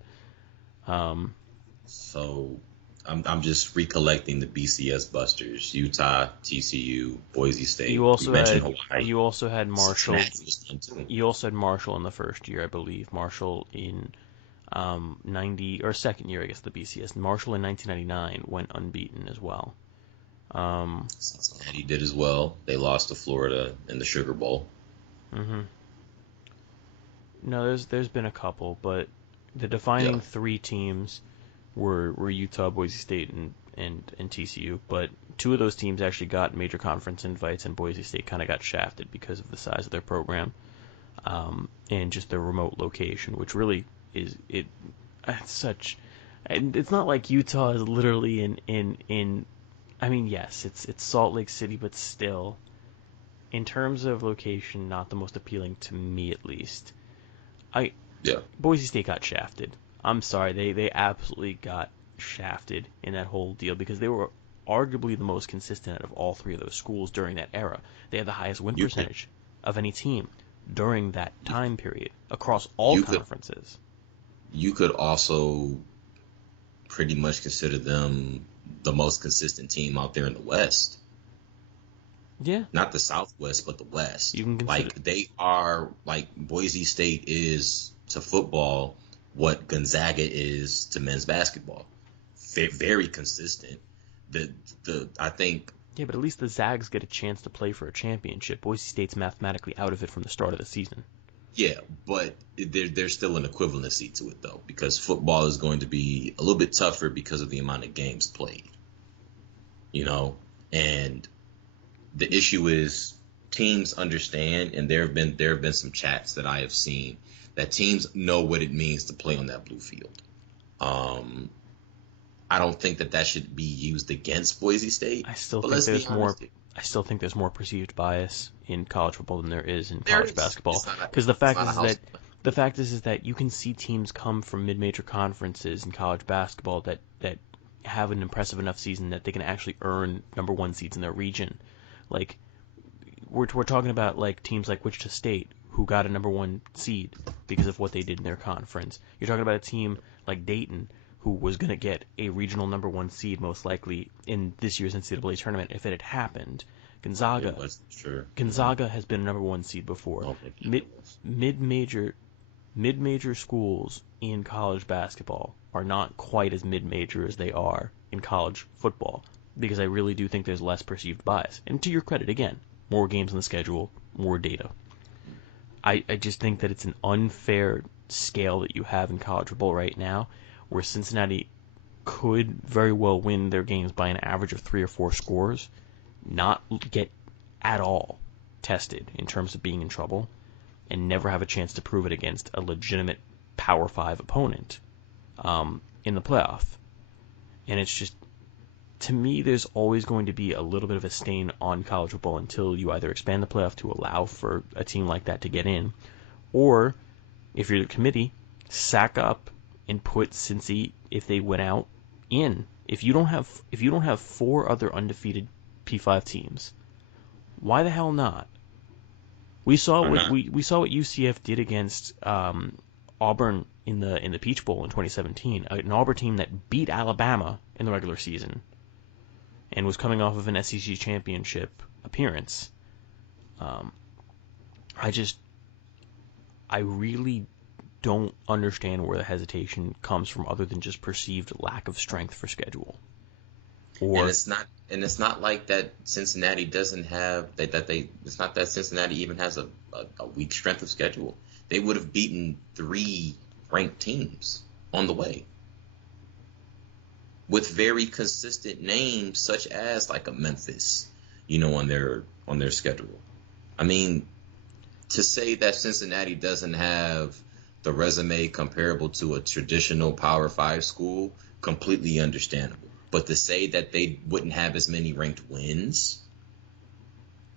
so I'm just recollecting the BCS busters: Utah, TCU, Boise State. You also had Hawaii. You also had Marshall. Cincinnati. You also had Marshall in the first year, I believe. Marshall in 90 or second year, I guess, the BCS. Marshall in 1999 went unbeaten as well. Cincinnati did as well. They lost to Florida in the Sugar Bowl. Mm-hmm. No, there's been a couple, but the defining three teams were Utah, Boise State, and TCU. But two of those teams actually got major conference invites, and Boise State kind of got shafted because of the size of their program and just their remote location, which really is it's such. And it's not like Utah is literally in. I mean, yes, it's Salt Lake City, but still, in terms of location, not the most appealing to me, at least. Boise State got shafted. I'm sorry, they absolutely got shafted in that whole deal because they were arguably the most consistent out of all three of those schools during that era. They had the highest win percentage of any team during that time period across all conferences. You could also pretty much consider them the most consistent team out there in the West. Yeah. Not the Southwest, but the West. You can consider they are Boise State is to football what Gonzaga is to men's basketball. Very consistent. I think. Yeah, but at least the Zags get a chance to play for a championship. Boise State's mathematically out of it from the start of the season. Yeah, but there's still an equivalency to it, though, because football is going to be a little bit tougher because of the amount of games played. And the issue is teams understand, and there have been some chats that I have seen that teams know what it means to play on that blue field. I I don't think that should be used against Boise State. I still But think let's be there's more. honest, I still think there's more perceived bias in college football than there is in there college is. basketball. It's not a, Because the it's fact not a is house. that you can see teams come from mid-major conferences in college basketball that have an impressive enough season that they can actually earn number one seeds in their region. Like we're talking about like teams like Wichita State who got a number one seed because of what they did in their conference. You're talking about a team like Dayton who was going to get a regional number one seed most likely in this year's NCAA tournament if it had happened. Gonzaga, It was sure. Gonzaga has been a number one seed before. Oh, thank Mid goodness. mid-major schools in college basketball are not quite as mid-major as they are in college football because I really do think there's less perceived bias. And to your credit, again, more games on the schedule, more data. I just think that it's an unfair scale that you have in college football right now where Cincinnati could very well win their games by an average of 3 or 4 scores, not get at all tested in terms of being in trouble, and never have a chance to prove it against a legitimate Power 5 opponent in the playoff. And it's just, to me, there's always going to be a little bit of a stain on college football until you either expand the playoff to allow for a team like that to get in, or if you're the committee, sack up and put Cincy, if they went out, in. If you don't have 4 other undefeated P5 teams, why the hell not? We saw Why what not? we saw what UCF did against Auburn in the Peach Bowl in 2017, an Auburn team that beat Alabama in the regular season and was coming off of an SEC championship appearance. I really don't understand where the hesitation comes from other than just perceived lack of strength for schedule. And it's not like that Cincinnati doesn't have it's not that Cincinnati even has a weak strength of schedule. They would have beaten 3 ranked teams on the way with very consistent names such as like a Memphis, on their schedule. I mean, to say that Cincinnati doesn't have the resume comparable to a traditional Power 5 school, completely understandable. But to say that they wouldn't have as many ranked wins,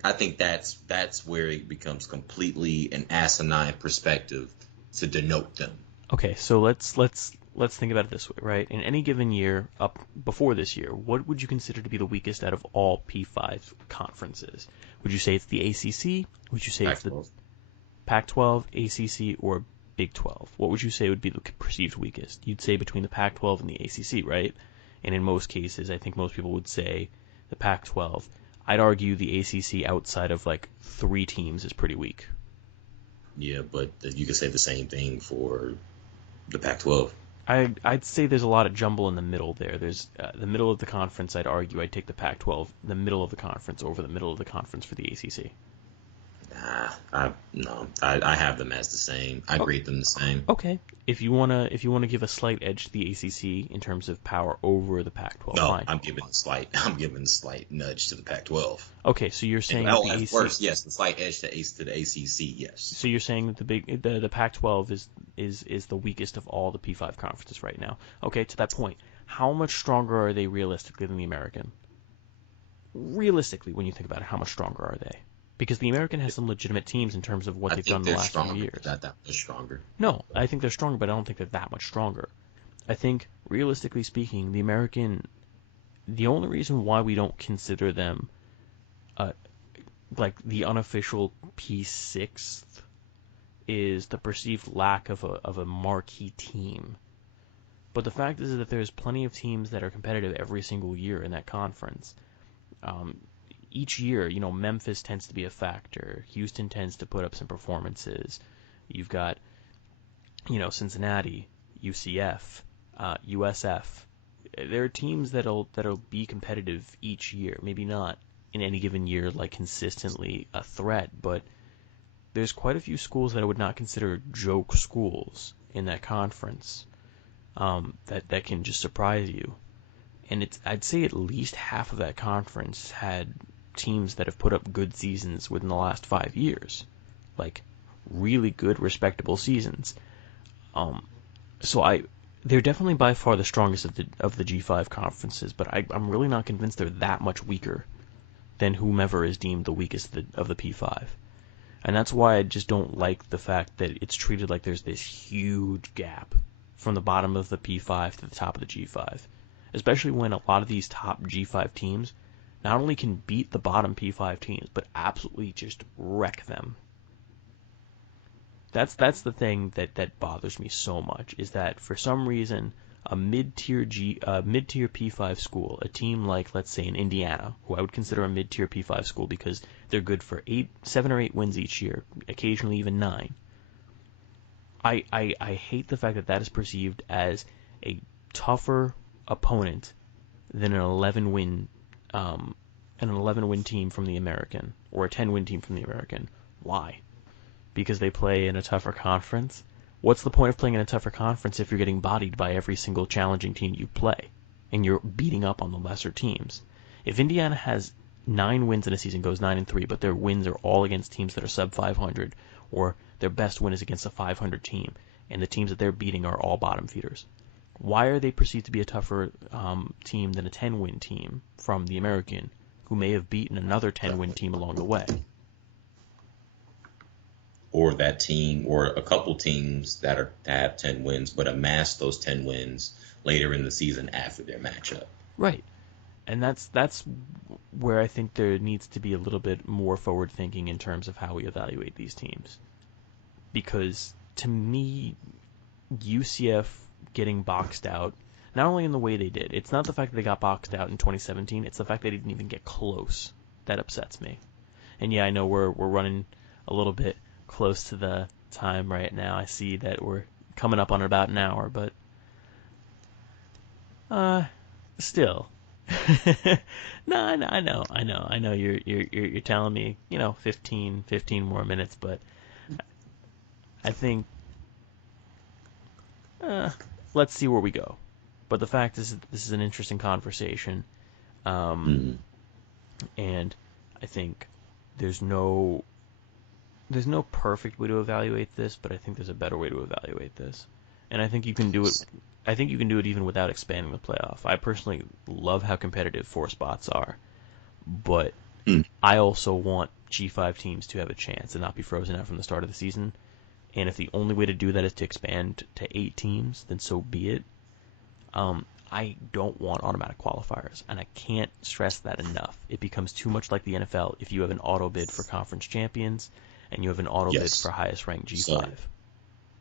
I think that's where it becomes completely an asinine perspective to denote them. Okay, so let's think about it this way, right? In any given year, up before this year, what would you consider to be the weakest out of all P5 conferences? Would you say it's the ACC? Would you say it's the Pac-12, ACC, or Big 12? What would you say would be the perceived weakest? You'd say between the Pac-12 and the ACC, right? And in most cases, I think most people would say the Pac-12. I'd argue the ACC outside of like 3 teams is pretty weak. Yeah, but you could say the same thing for the Pac-12. I'd say there's a lot of jumble in the middle there. There's the middle of the conference. I'd argue I'd take the Pac-12, the middle of the conference, over the middle of the conference for the ACC. I have them as the same. I grade them the same. Okay, if you wanna give a slight edge to the ACC in terms of power over the Pac-12, No, fine. I'm giving a slight nudge to the Pac-12. Okay, so you're saying Oh, that the at ACC, first, yes, the slight edge to the ACC, yes. so you're saying that the Pac-12 is the weakest of all the P5 conferences right now. Okay, to that point, how much stronger are they realistically than the American? Realistically, when you think about it, how much stronger are they? Because the American has some legitimate teams in terms of what they've done in the last few years. Not that much stronger. No, I think they're stronger, but I don't think they're that much stronger. I think, realistically speaking, the American, the only reason why we don't consider them like the unofficial P6th is the perceived lack of a marquee team. But the fact is that there's plenty of teams that are competitive every single year in that conference. Each year, Memphis tends to be a factor. Houston tends to put up some performances. You've got, Cincinnati, UCF, USF. There are teams that'll be competitive each year. Maybe not in any given year, like consistently a threat, but there's quite a few schools that I would not consider joke schools in that conference that can just surprise you. And I'd say at least half of that conference had teams that have put up good seasons within the last 5 years, like really good, respectable seasons. So They're definitely by far the strongest of the G5 conferences, but I'm really not convinced they're that much weaker than whomever is deemed the weakest of the P5. And that's why I just don't like the fact that it's treated like there's this huge gap from the bottom of the P5 to the top of the G5. Especially when a lot of these top G5 teams not only can beat the bottom P5 teams, but absolutely just wreck them. That's the thing that bothers me so much, is that for some reason a mid-tier P5 school, a team like, let's say, in Indiana, who I would consider a mid-tier P5 school because they're good for 7 or 8 wins each year, occasionally even 9. I hate the fact that that is perceived as a tougher opponent than an 11-win team from the American, or a 10-win team from the American. Why? Because they play in a tougher conference? What's the point of playing in a tougher conference if you're getting bodied by every single challenging team you play, and you're beating up on the lesser teams? If Indiana has 9 wins in a season, goes 9-3, but their wins are all against teams that are sub 500, or their best win is against a 500 team, and the teams that they're beating are all bottom feeders, why are they perceived to be a tougher team than a 10-win team from the American, who may have beaten another 10-win team along the way? Or that team, or a couple teams that have 10 wins, but amass those 10 wins later in the season after their matchup. Right. And that's where I think there needs to be a little bit more forward thinking in terms of how we evaluate these teams. Because to me, UCF getting boxed out, not only in the way they did, it's not the fact that they got boxed out in 2017, it's the fact they didn't even get close. That upsets me. And yeah, I know we're running a little bit close to the time right now. I see that we're coming up on about an hour, but still. No, I know. You're telling me, 15 more minutes, but I think let's see where we go. But the fact is, this is an interesting conversation, and I think there's no perfect way to evaluate this, but I think there's a better way to evaluate this, and I think you can do it. I think you can do it even without expanding the playoff. I personally love how competitive 4 spots are, but I also want G5 teams to have a chance and not be frozen out from the start of the season. And if the only way to do that is to expand to 8 teams, then so be it. I don't want automatic qualifiers, and I can't stress that enough. It becomes too much like the NFL if you have an auto bid for conference champions and you have an auto bid for highest ranked G5.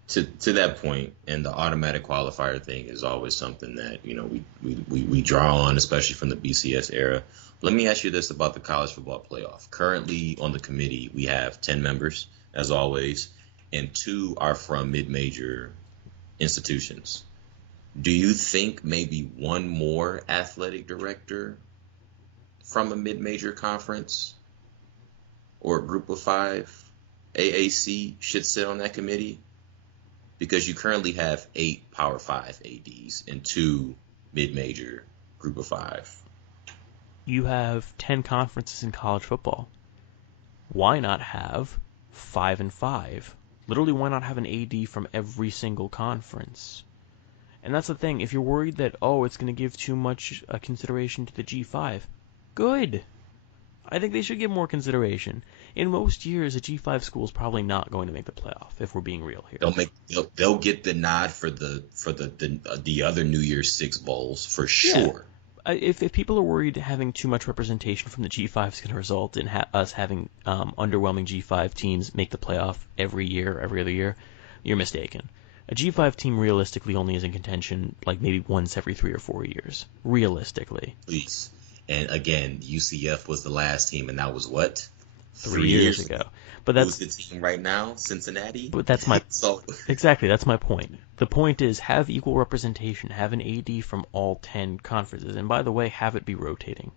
So, to that point, and the automatic qualifier thing is always something that we draw on, especially from the BCS era. Let me ask you this about the college football playoff. Currently on the committee, we have 10 members, as always, and 2 are from mid-major institutions. Do you think maybe one more athletic director from a mid-major conference or a group of 5 AAC should sit on that committee? Because you currently have 8 Power 5 ADs and 2 mid-major group of 5. You have 10 conferences in college football. Why not have 5 and 5? Literally, why not have an AD from every single conference? And that's the thing. If you're worried that, it's going to give too much consideration to the G5, good. I think they should give more consideration. In most years, a G5 school is probably not going to make the playoff, if we're being real here. They'll get the nod for the other New Year's Six bowls for sure. Yeah. If people are worried having too much representation from the G5 is going to result in us having underwhelming G5 teams make the playoff every other year, you're mistaken. A G5 team realistically only is in contention like maybe once every 3 or 4 years. Realistically. Please. And again, UCF was the last team, and that was what? 3 years ago. But that's who's the team right now, Cincinnati. But that's my exactly. That's my point. The point is have equal representation. Have an AD from all 10 conferences, and by the way, have it be rotating.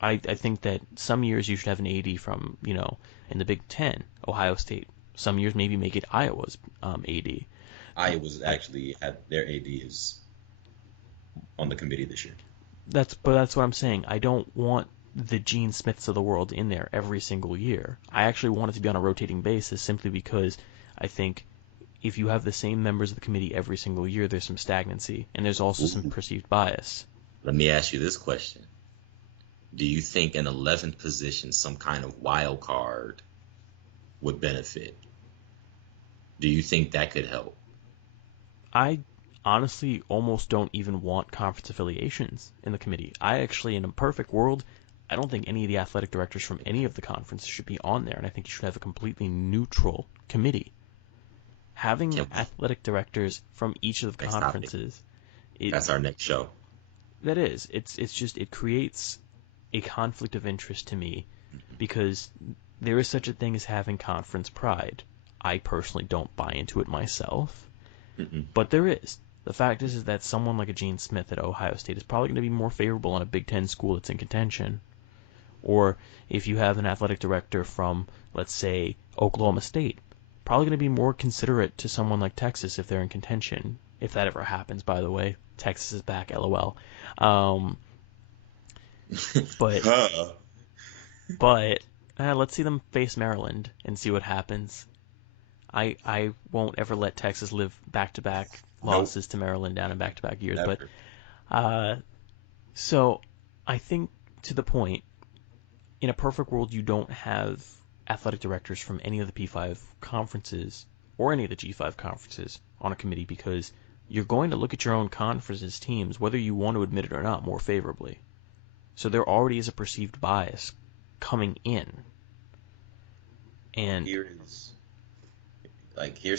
I think that some years you should have an AD from in the Big Ten, Ohio State. Some years maybe make it Iowa's AD. Iowa's actually had their AD is on the committee this year. That's what I'm saying. I don't want the Gene Smiths of the world in there every single year. I actually want it to be on a rotating basis simply because I think if you have the same members of the committee every single year, there's some stagnancy, and there's also some Ooh. perceived bias. Let me ask you this question. Do you think an 11th position, some kind of wild card, would benefit? Do you think that could help? I honestly almost don't even want conference affiliations in the committee. I actually, in a perfect world, I don't think any of the athletic directors from any of the conferences should be on there, and I think you should have a completely neutral committee. Having Can we- athletic directors from each of the Next topic. conferences, That's our next show. it creates a conflict of interest to me because there is such a thing as having conference pride. I personally don't buy into it myself, but there is. The fact is that someone like a Gene Smith at Ohio State is probably going to be more favorable on a Big Ten school that's in contention. Or if you have an athletic director from, let's say, Oklahoma State, probably going to be more considerate to someone like Texas if they're in contention. If that ever happens, by the way. Texas is back, LOL. But let's see them face Maryland and see what happens. I won't ever let Texas live back-to-back losses to Maryland down in back-to-back years. Never. But so I think to the point, in a perfect world, you don't have athletic directors from any of the P5 conferences or any of the G5 conferences on a committee because you're going to look at your own conference's teams, whether you want to admit it or not, more favorably. So there already is a perceived bias coming in. And here's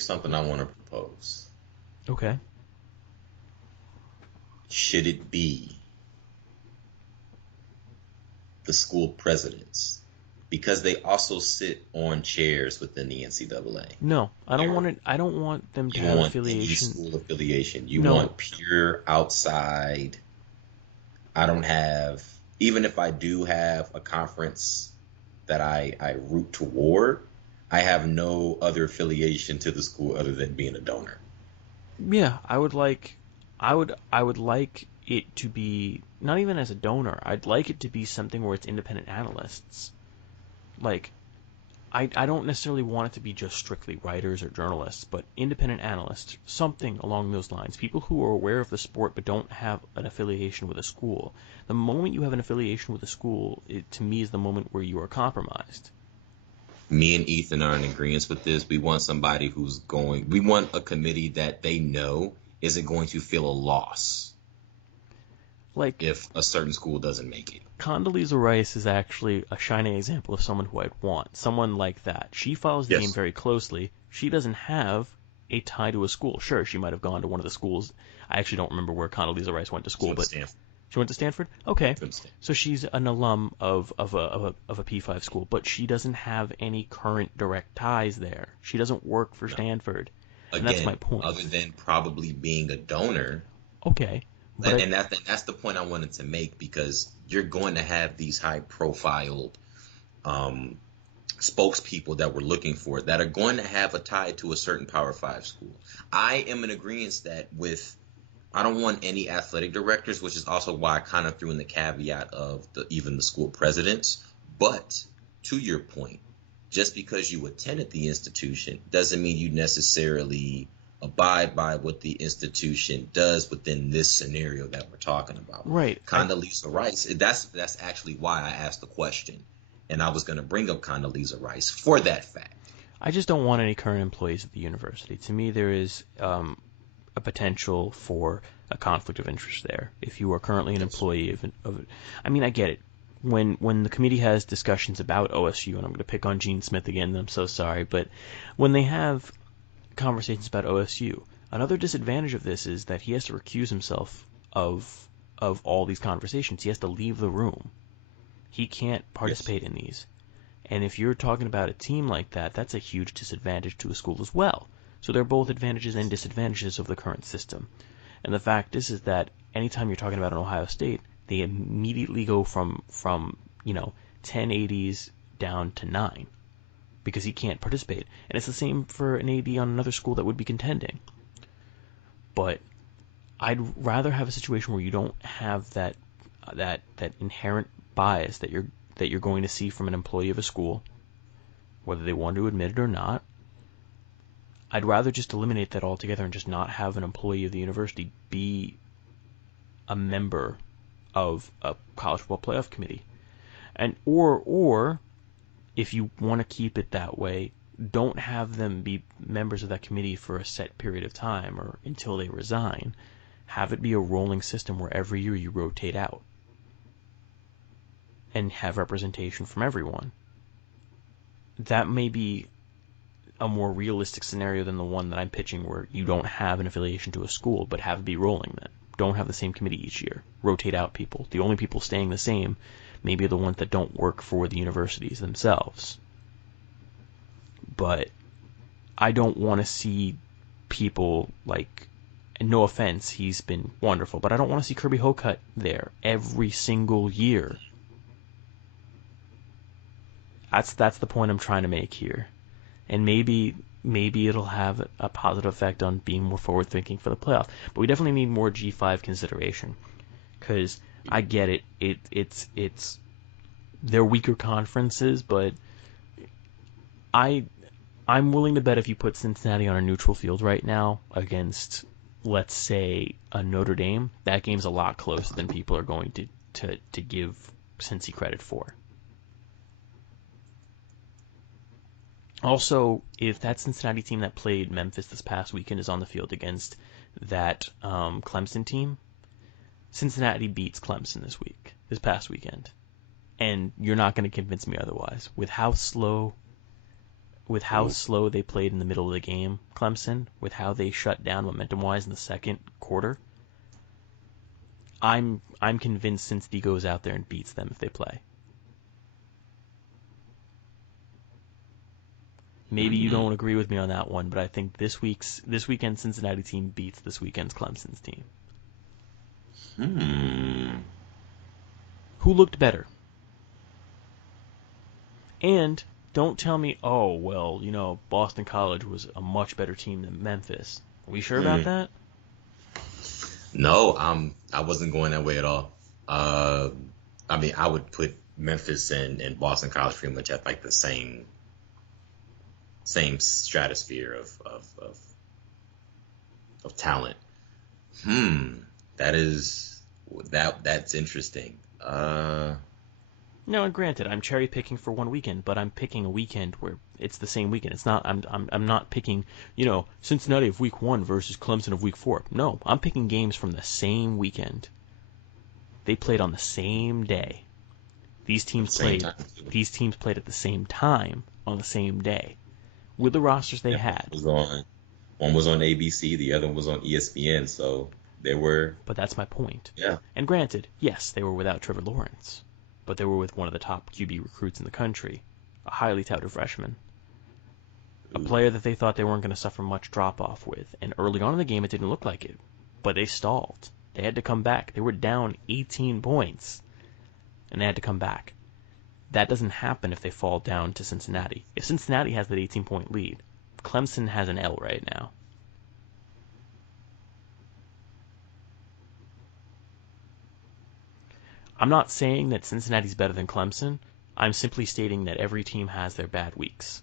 something I want to propose. Okay. Should it be the school presidents? Because they also sit on chairs within the NCAA. No, I don't want it. I don't want them to have affiliation. Any school affiliation. You No. want pure outside. I don't have, even if I do have a conference that I root toward, I have no other affiliation to the school other than being a donor. Yeah, I would like it to be not even as a donor. I'd like it to be something where it's independent analysts. Like, I don't necessarily want it to be just strictly writers or journalists, but independent analysts, something along those lines. People who are aware of the sport but don't have an affiliation with a school. The moment you have an affiliation with a school, it to me is the moment where you are compromised. Me and Ethan are in agreement with this. We want somebody we want a committee that they know isn't going to feel a loss Like, if a certain school doesn't make it. Condoleezza Rice is actually a shining example of someone who I'd want. Someone like that. She follows the Yes. game very closely. She doesn't have a tie to a school. Sure, she might have gone to one of the schools. I actually don't remember where Condoleezza Rice went to school, but Stanford. she went to Stanford? Okay. Stanford. So she's an alum of a P5 school, but she doesn't have any current direct ties there. She doesn't work for Stanford. And Again, that's my point. other than probably being a donor. Okay. But And that's the point I wanted to make, because you're going to have these high-profile spokespeople that we're looking for that are going to have a tie to a certain Power 5 school. I am in agreement that I don't want any athletic directors, which is also why I kind of threw in the caveat of even the school presidents. But to your point, just because you attended the institution doesn't mean you necessarily abide by what the institution does within this scenario that we're talking about. Right. Condoleezza Rice, that's actually why I asked the question. And I was going to bring up Condoleezza Rice for that fact. I just don't want any current employees at the university. To me, there is a potential for a conflict of interest there. If you are currently an employee I mean, I get it. When the committee has discussions about OSU, and I'm going to pick on Gene Smith again, and I'm so sorry, but when they have conversations about OSU, another disadvantage of this is that he has to recuse himself of all these conversations. He has to leave the room. He can't participate in these. And if you're talking about a team like that, that's a huge disadvantage to a school as well. So they're both advantages and disadvantages of the current system. And the fact is that anytime you're talking about an Ohio State, they immediately go from 1080s down to 9 because he can't participate. And it's the same for an AD on another school that would be contending. But I'd rather have a situation where you don't have that inherent bias that you're going to see from an employee of a school, whether they want to admit it or not. I'd rather just eliminate that altogether and just not have an employee of the university be a member of a college football playoff committee. And or if you want to keep it that way, don't have them be members of that committee for a set period of time or until they resign. Have it be a rolling system where every year you rotate out and have representation from everyone. That may be a more realistic scenario than the one that I'm pitching, where you don't have an affiliation to a school, but have it be rolling then. Don't have the same committee each year. Rotate out people. The only people staying the same maybe are the ones that don't work for the universities themselves. But I don't want to see people like, and no offense, he's been wonderful, but I don't want to see Kirby Hocutt there every single year. That's the point I'm trying to make here. And maybe it'll have a positive effect on being more forward-thinking for the playoff. But we definitely need more G5 consideration. Because I get it. It's they're weaker conferences, but I'm willing to bet if you put Cincinnati on a neutral field right now against, let's say, a Notre Dame, that game's a lot closer than people are going to give Cincy credit for. Also, if that Cincinnati team that played Memphis this past weekend is on the field against that Clemson team, Cincinnati beats Clemson this past weekend. And you're not going to convince me otherwise. With how slow they played in the middle of the game, Clemson, with how they shut down momentum-wise in the second quarter, I'm convinced Cincinnati goes out there and beats them if they play. Maybe you don't agree with me on that one, but I think this weekend's Cincinnati team beats this weekend's Clemson's team. Who looked better? And don't tell me, oh, well, Boston College was a much better team than Memphis. Are we sure about that? No, I wasn't going that way at all. I would put Memphis and Boston College pretty much at like the same stratosphere of talent. That's interesting. No, and granted, I'm cherry picking for one weekend, but I'm picking a weekend where it's the same weekend. It's not. I'm not picking, Cincinnati of week 1 versus Clemson of week 4. No, I'm picking games from the same weekend. They played on the same day. These teams played at the same time on the same day with the rosters they had. One was on ABC, the other one was on ESPN, so they were. But that's my point. Yeah. And granted, yes, they were without Trevor Lawrence, but they were with one of the top QB recruits in the country, a highly touted freshman, a player that they thought they weren't going to suffer much drop-off with. And early on in the game, it didn't look like it, but they stalled. They had to come back. They were down 18 points, and they had to come back. That doesn't happen if they fall down to Cincinnati. If Cincinnati has that 18-point lead, Clemson has an L right now. I'm not saying that Cincinnati's better than Clemson. I'm simply stating that every team has their bad weeks.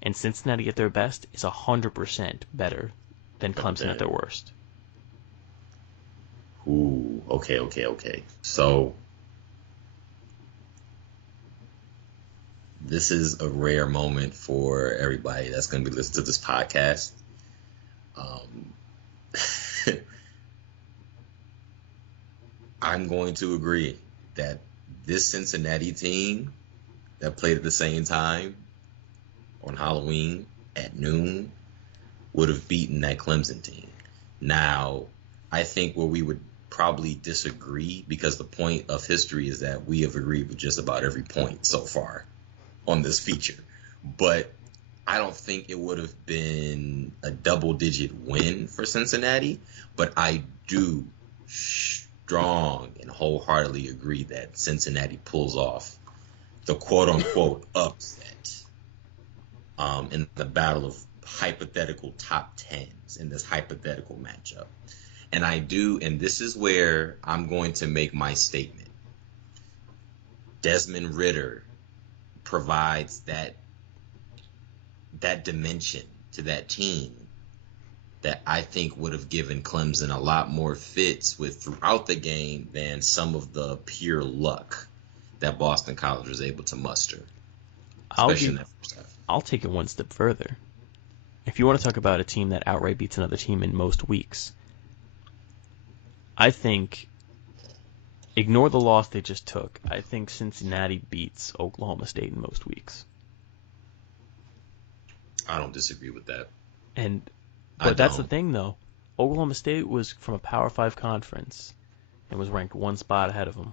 And Cincinnati at their best is 100% better than Clemson at their worst. Ooh, okay. So, this is a rare moment for everybody that's going to be listening to this podcast. I'm going to agree that this Cincinnati team that played at the same time on Halloween at noon would have beaten that Clemson team. Now, I think where we would probably disagree, because the point of history is that we have agreed with just about every point so far on this feature. But I don't think it would have been a double-digit win for Cincinnati, but I do strong and wholeheartedly agree that Cincinnati pulls off the quote-unquote upset in the battle of hypothetical top tens in this hypothetical matchup. And I do, and this is where I'm going to make my statement. Desmond Ridder provides that dimension to that team that I think would have given Clemson a lot more fits with throughout the game than some of the pure luck that Boston College was able to muster, especially in that first half. I'll take it one step further. If you want to talk about a team that outright beats another team in most weeks, I think, ignore the loss they just took, I think Cincinnati beats Oklahoma State in most weeks. I don't disagree with that. But that's the thing, though. Oklahoma State was from a Power 5 conference and was ranked one spot ahead of them.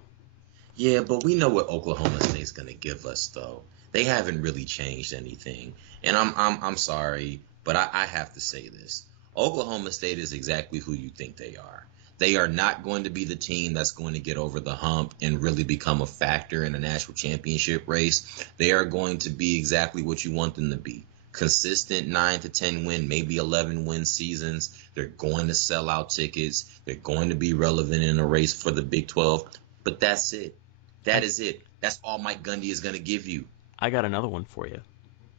Yeah, but we know what Oklahoma State's going to give us, though. They haven't really changed anything. And I'm sorry, but I have to say this. Oklahoma State is exactly who you think they are. They are not going to be the team that's going to get over the hump and really become a factor in a national championship race. They are going to be exactly what you want them to be. Consistent 9 to 10 win, maybe 11 win seasons. They're going to sell out tickets. They're going to be relevant in a race for the Big 12. But that's it. That is it. That's all Mike Gundy is going to give you. I got another one for you.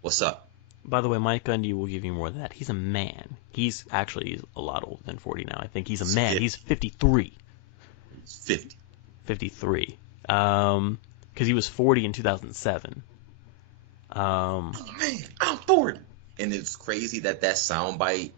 What's up? By the way, Mike Gundy will give you more than that. He's a man. He's actually a lot older than 40 now. I think he's a man. He's 53. He's 50. 53. Because he was 40 in 2007. Oh, man, I'm 40. And it's crazy that soundbite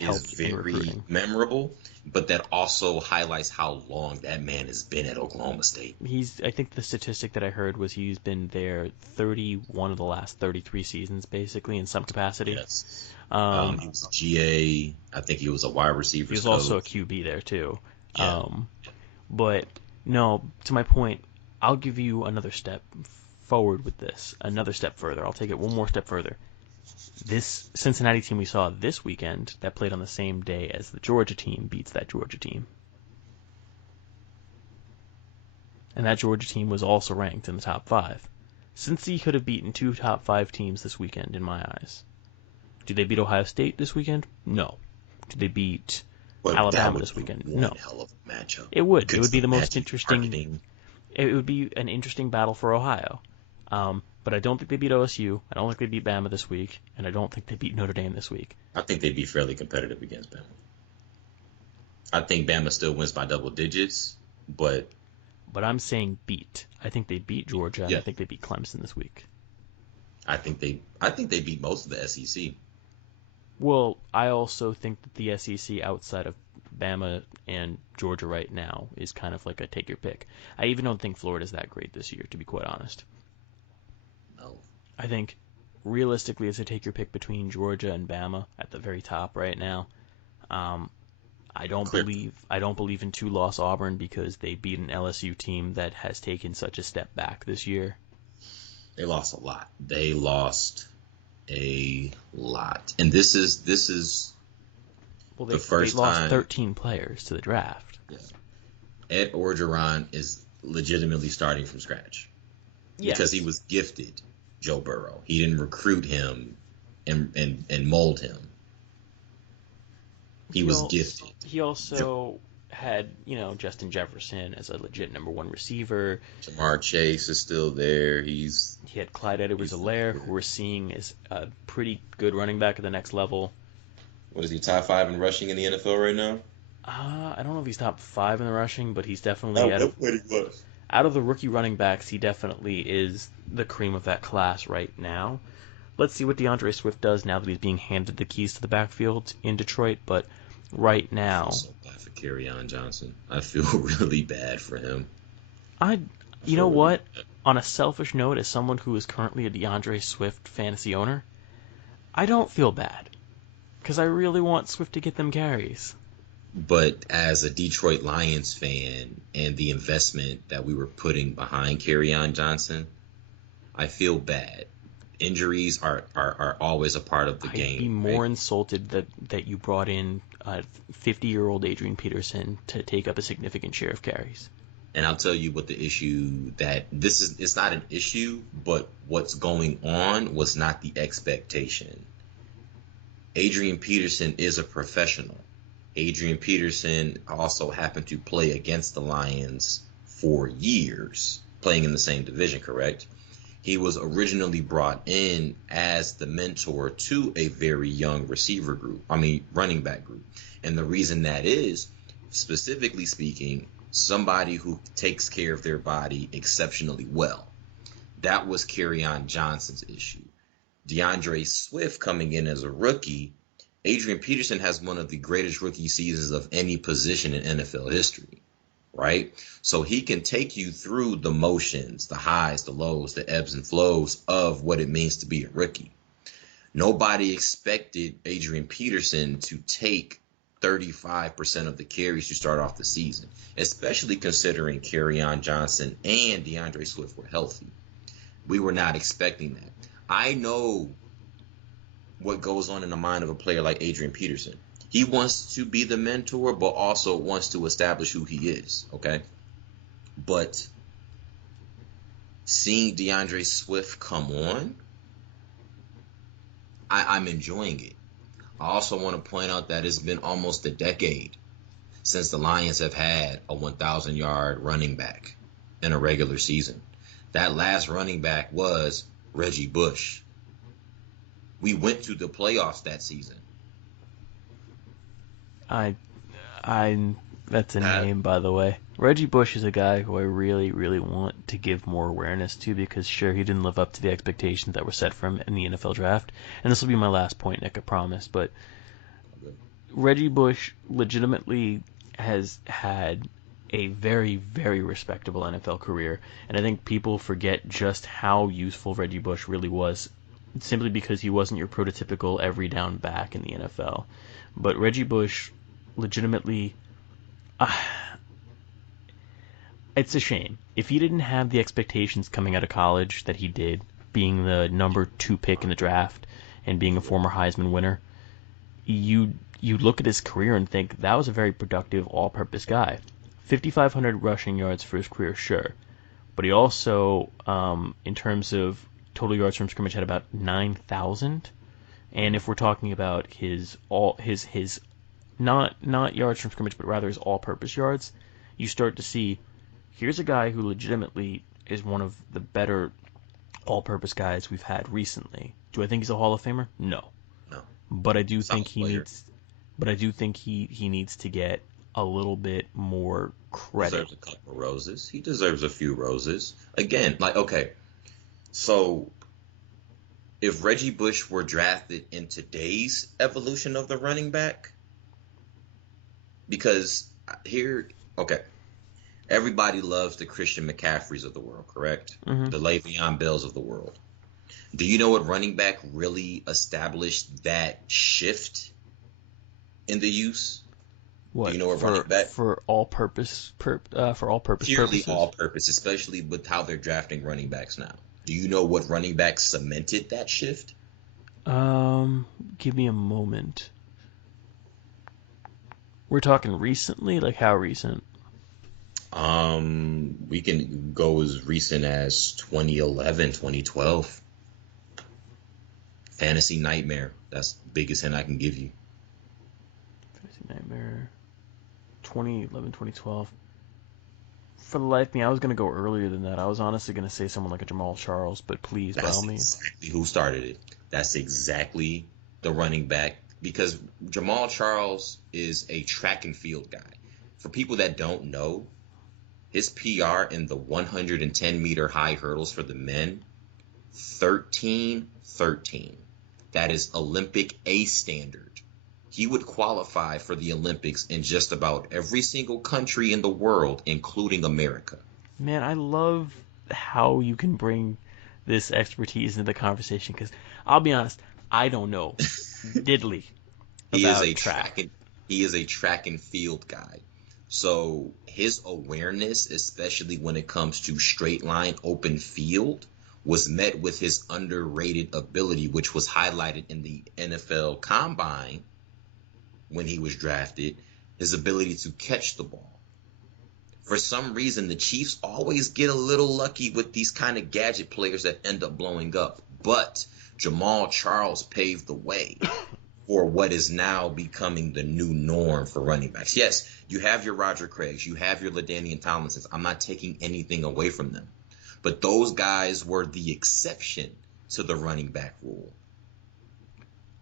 is very memorable, but that also highlights how long that man has been at Oklahoma State. I think the statistic that I heard was he's been there 31 of the last 33 seasons, basically, in some capacity. Yes. He was a GA. I think he was a wide receiver. He was also a QB there, too. Yeah. But, no, to my point, I'll give you another step forward with this, another step further. I'll take it one more step further. This Cincinnati team we saw this weekend that played on the same day as the Georgia team beats that Georgia team. And that Georgia team was also ranked in the top 5. Cincy could have beaten 2 top 5 teams this weekend in my eyes. Do they beat Ohio State this weekend? No. Do they beat Alabama this weekend? No. Hell of a matchup. It would. It would be the most interesting. It would be an interesting battle for Ohio. But I don't think they beat OSU. I don't think they beat Bama this week. And I don't think they beat Notre Dame this week. I think they'd be fairly competitive against Bama. I think Bama still wins by double digits, but I'm saying beat. I think they beat Georgia, and I think they beat Clemson this week. I think they beat most of the SEC. Well, I also think that the SEC outside of Bama and Georgia right now is kind of like a take your pick. I even don't think Florida's that great this year, to be quite honest. No. I think realistically it's a take your pick between Georgia and Bama at the very top right now. I don't believe in 2-loss Auburn because they beat an LSU team that has taken such a step back this year. They lost a lot. They lost a lot. And this is the first time. They lost 13 players to the draft. Yeah. Ed Orgeron is legitimately starting from scratch. Yes. Because he was gifted Joe Burrow. He didn't recruit him and mold him. He was gifted. He also had, Justin Jefferson as a legit number 1 receiver. Jamar Chase is still there. He had Clyde Edwards-Helaire, who we're seeing as a pretty good running back at the next level. What is he, top 5 in rushing in the NFL right now? I don't know if he's top 5 in the rushing, but he's definitely out of the rookie running backs, he definitely is the cream of that class right now. Let's see what DeAndre Swift does now that he's being handed the keys to the backfield in Detroit, but right now... I feel so bad for Kerryon Johnson. I feel really bad for him. You know what? On a selfish note, as someone who is currently a DeAndre Swift fantasy owner, I don't feel bad. Because I really want Swift to get them carries. But as a Detroit Lions fan and the investment that we were putting behind Kerryon Johnson, I feel bad. Injuries are always a part of the game. I'd be more insulted that you brought in 50-year-old Adrian Peterson to take up a significant share of carries. And I'll tell you what the issue it's not an issue, but what's going on was not the expectation. Adrian Peterson is a professional. Adrian Peterson also happened to play against the Lions for years, playing in the same division, correct? He was originally brought in as the mentor to a very young running back group. And the reason that is, specifically speaking, somebody who takes care of their body exceptionally well. That was Kerryon Johnson's issue. DeAndre Swift coming in as a rookie, Adrian Peterson has one of the greatest rookie seasons of any position in NFL history, right? So he can take you through the motions, the highs, the lows, the ebbs and flows of what it means to be a rookie. Nobody expected Adrian Peterson to take 35% of the carries to start off the season, especially considering Kerryon Johnson and DeAndre Swift were healthy. We were not expecting that. I know what goes on in the mind of a player like Adrian Peterson. He wants to be the mentor, but also wants to establish who he is, okay? But seeing DeAndre Swift come on, I'm enjoying it. I also want to point out that it's been almost a decade since the Lions have had a 1,000-yard running back in a regular season. That last running back was Reggie Bush. We went to the playoffs that season. That's a name, by the way. Reggie Bush is a guy who I really, really want to give more awareness to because, sure, he didn't live up to the expectations that were set for him in the NFL draft. And this will be my last point, Nick, I promise. But Reggie Bush legitimately has had a very, very respectable NFL career. And I think people forget just how useful Reggie Bush really was simply because he wasn't your prototypical every down back in the NFL. But Reggie Bush legitimately... it's a shame. If he didn't have the expectations coming out of college that he did, being the number 2 pick in the draft and being a former Heisman winner, you look at his career and think that was a very productive all-purpose guy. 5,500 rushing yards for his career, sure. But he also, in terms of total yards from scrimmage, had about 9,000. And if we're talking about his not yards from scrimmage, but rather his all-purpose yards, you start to see here's a guy who legitimately is one of the better all-purpose guys we've had recently. Do I think he's a Hall of Famer? No. But I do think he needs. But I do think he needs to get a little bit more credit. He deserves a couple of roses. He deserves a few roses. Again, okay. So if Reggie Bush were drafted in today's evolution of the running back, because everybody loves the Christian McCaffreys of the world, correct? Mm-hmm. The Le'Veon Bells of the world. Do you know what running back really established that shift in the use? What? Do you know what running back for all-purpose purposes? Purely all-purpose, especially with how they're drafting running backs now. Do you know what running back cemented that shift? Give me a moment. We're talking recently? Like how recent? We can go as recent as 2011, 2012. Fantasy Nightmare. That's the biggest hint I can give you. Fantasy Nightmare. 2011, 2012. For the life of me, I was going to go earlier than that. I was honestly going to say someone like a Jamal Charles, but please, by all means. That's exactly who started it. That's exactly the running back. Because Jamal Charles is a track and field guy. For people that don't know, his PR in the 110-meter high hurdles for the men, 13-13. That is Olympic A standard. He would qualify for the Olympics in just about every single country in the world, including America. Man, I love how you can bring this expertise into the conversation because I'll be honest, I don't know diddly about track. He is a track and field guy. So his awareness, especially when it comes to straight line open field, was met with his underrated ability, which was highlighted in the NFL Combine when he was drafted, his ability to catch the ball. For some reason, the Chiefs always get a little lucky with these kind of gadget players that end up blowing up. But Jamal Charles paved the way for what is now becoming the new norm for running backs. Yes, you have your Roger Craigs, you have your LaDainian Tomlinsons. I'm not taking anything away from them. But those guys were the exception to the running back rule.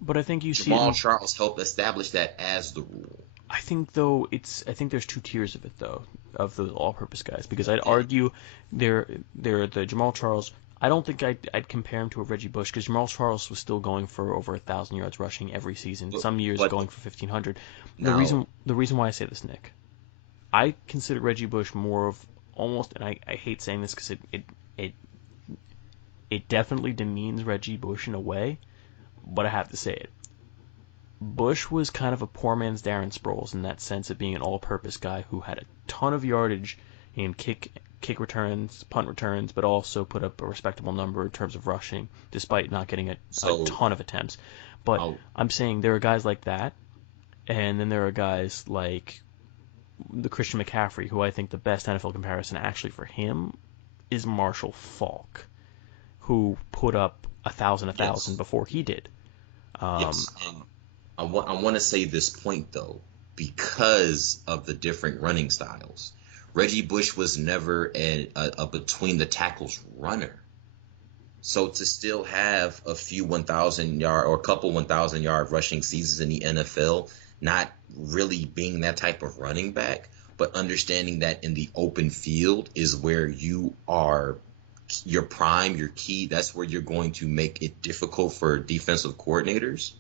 But I think you see Jamal Charles helped establish that as the rule. I think there's two tiers of it though, of those all-purpose guys, because I'd argue they're the Jamal Charles. I don't think I'd compare him to a Reggie Bush, because Jamal Charles was still going for over 1,000 yards rushing every season. Some years going for 1,500. The reason why I say this, Nick, I consider Reggie Bush more of almost, and I hate saying this because it definitely demeans Reggie Bush in a way, but I have to say it. Bush was kind of a poor man's Darren Sproles in that sense of being an all-purpose guy who had a ton of yardage in kick returns, punt returns, but also put up a respectable number in terms of rushing, despite not getting a ton of attempts. But I'm saying there are guys like that, and then there are guys like the Christian McCaffrey, who I think the best NFL comparison actually for him is Marshall Faulk, who put up 1,000 before he did. Yes, and I want to say this point though, because of the different running styles. Reggie Bush was never a between the tackles runner. So to still have a few 1,000 yard or a couple 1,000 yard rushing seasons in the NFL, not really being that type of running back, but understanding that in the open field is where you are, your prime, your key, that's where you're going to make it difficult for defensive coordinators.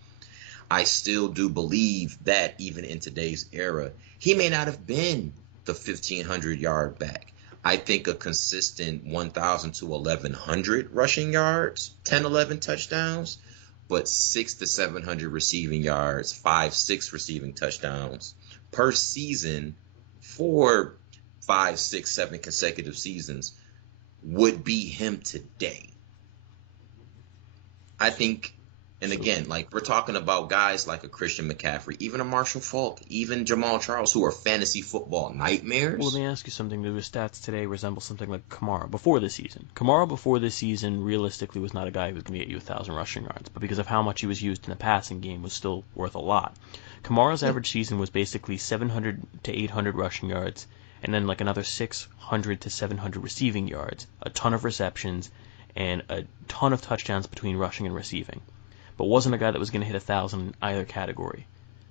I still do believe that even in today's era, he may not have been the 1,500 yard back. I think a consistent 1,000 to 1,100 rushing yards, 10, 11 touchdowns, but 600 to 700 receiving yards, 5, 6 receiving touchdowns per season for 5, 6, 7 consecutive seasons would be him today. I think, and again, like we're talking about guys like a Christian McCaffrey, even a Marshall Faulk, even Jamal Charles, who are fantasy football nightmares. Well, let me ask you something. His stats today resemble something like Kamara before this season. Kamara before this season realistically was not a guy who was going to get you 1,000 rushing yards, but because of how much he was used in the passing game was still worth a lot. Kamara's average season was basically 700 to 800 rushing yards, and then like another 600 to 700 receiving yards, a ton of receptions, and a ton of touchdowns between rushing and receiving. But wasn't a guy that was going to hit 1,000 in either category.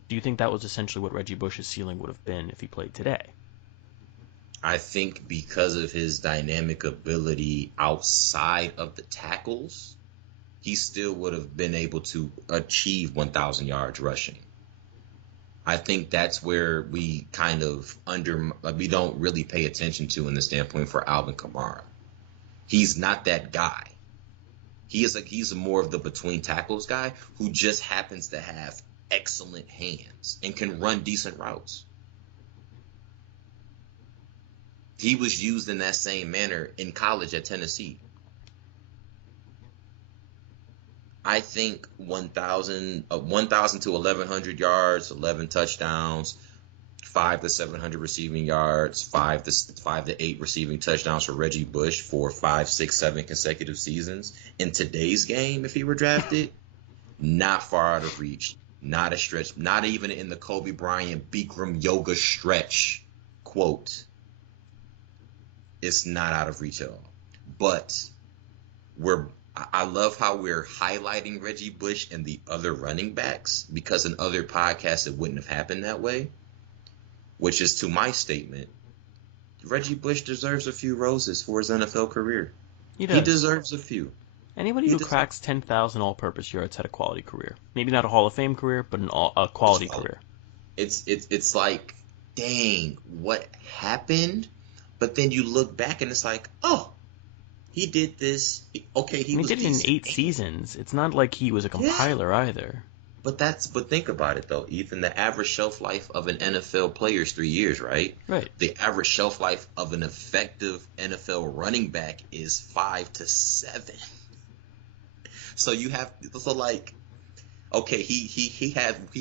Do you think that was essentially what Reggie Bush's ceiling would have been if he played today? I think because of his dynamic ability outside of the tackles, he still would have been able to achieve 1,000 yards rushing. I think that's where we kind of we don't really pay attention to in the standpoint for Alvin Kamara. He's not that guy. He's more of the between tackles guy who just happens to have excellent hands and can run decent routes. He was used in that same manner in college at Tennessee. I think 1,000 to 1,100 yards, 11 touchdowns, 500 to 700 receiving yards, 5 to 8 receiving touchdowns for Reggie Bush for 5, 6, 7 consecutive seasons. In today's game, if he were drafted, not far out of reach, not a stretch, not even in the Kobe Bryant Bikram yoga stretch quote. It's not out of reach at all. But I love how we're highlighting Reggie Bush and the other running backs, because in other podcasts it wouldn't have happened that way. Which is to my statement, Reggie Bush deserves a few roses for his NFL career. He deserves a few. Anybody who cracks 10,000 all-purpose yards had a quality career. Maybe not a Hall of Fame career, but a quality career. It's like, dang, what happened? But then you look back and it's like, oh, he did this. Okay, he did it in 8 seasons. It's not like he was a compiler either. But think about it though, Ethan. The average shelf life of an NFL player is 3 years, right? Right. The average shelf life of an effective NFL running back is 5 to 7. So he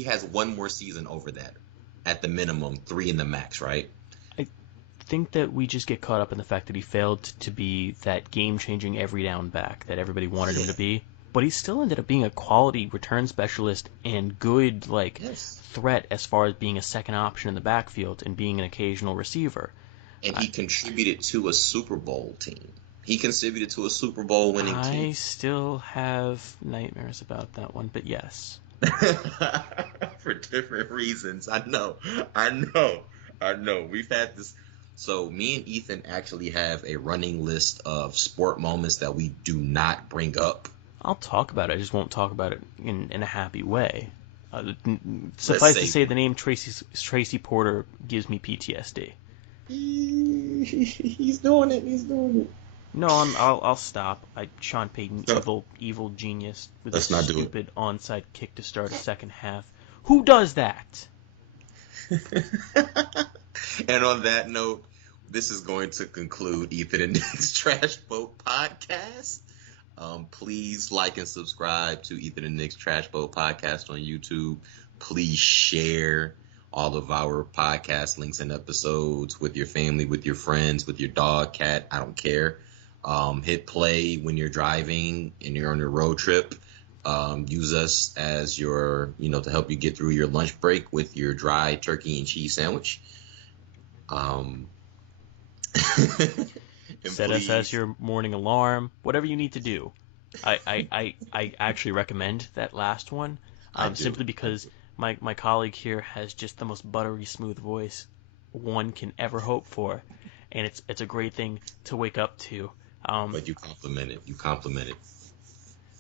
has one more season over that, at the minimum, 3 in the max, right? I think that we just get caught up in the fact that he failed to be that game-changing every down back that everybody wanted him to be. But he still ended up being a quality return specialist and good threat as far as being a second option in the backfield and being an occasional receiver. And he contributed to a Super Bowl team. He contributed to a Super Bowl winning team. I still have nightmares about that one, but yes. For different reasons. I know. We've had this. So me and Ethan actually have a running list of sport moments that we do not bring up. I'll talk about it. I just won't talk about it in a happy way. Suffice to say, the name Tracy Porter gives me PTSD. He's doing it. No, I'll stop. Sean Payton, evil genius with a stupid onside kick to start a second half. Who does that? And on that note, this is going to conclude Ethan and Nick's Trash Boat Podcast. Please like and subscribe to Ethan and Nick's Trash Boat Podcast on YouTube. Please share all of our podcast links and episodes with your family, with your friends, with your dog, cat. I don't care. Hit play when you're driving and you're on your road trip. Use us as your, to help you get through your lunch break with your dry turkey and cheese sandwich. Set us as your morning alarm, whatever you need to do. I actually recommend that last one, simply because my colleague here has just the most buttery smooth voice one can ever hope for, and it's a great thing to wake up to. But you compliment it.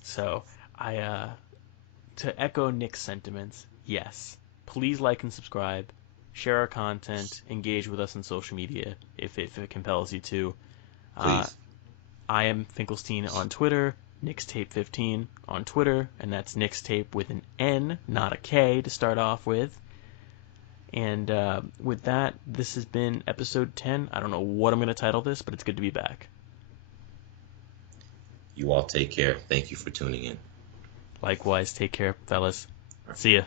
So to echo Nick's sentiments, yes, please like and subscribe, share our content, engage with us on social media if it compels you to. Please. I am Finkelstein on Twitter, NixTape15 on Twitter, and that's NixTape with an N, not a K, to start off with. And with that, this has been episode 10. I don't know what I'm going to title this, but it's good to be back. You all take care. Thank you for tuning in. Likewise, take care, fellas. See ya.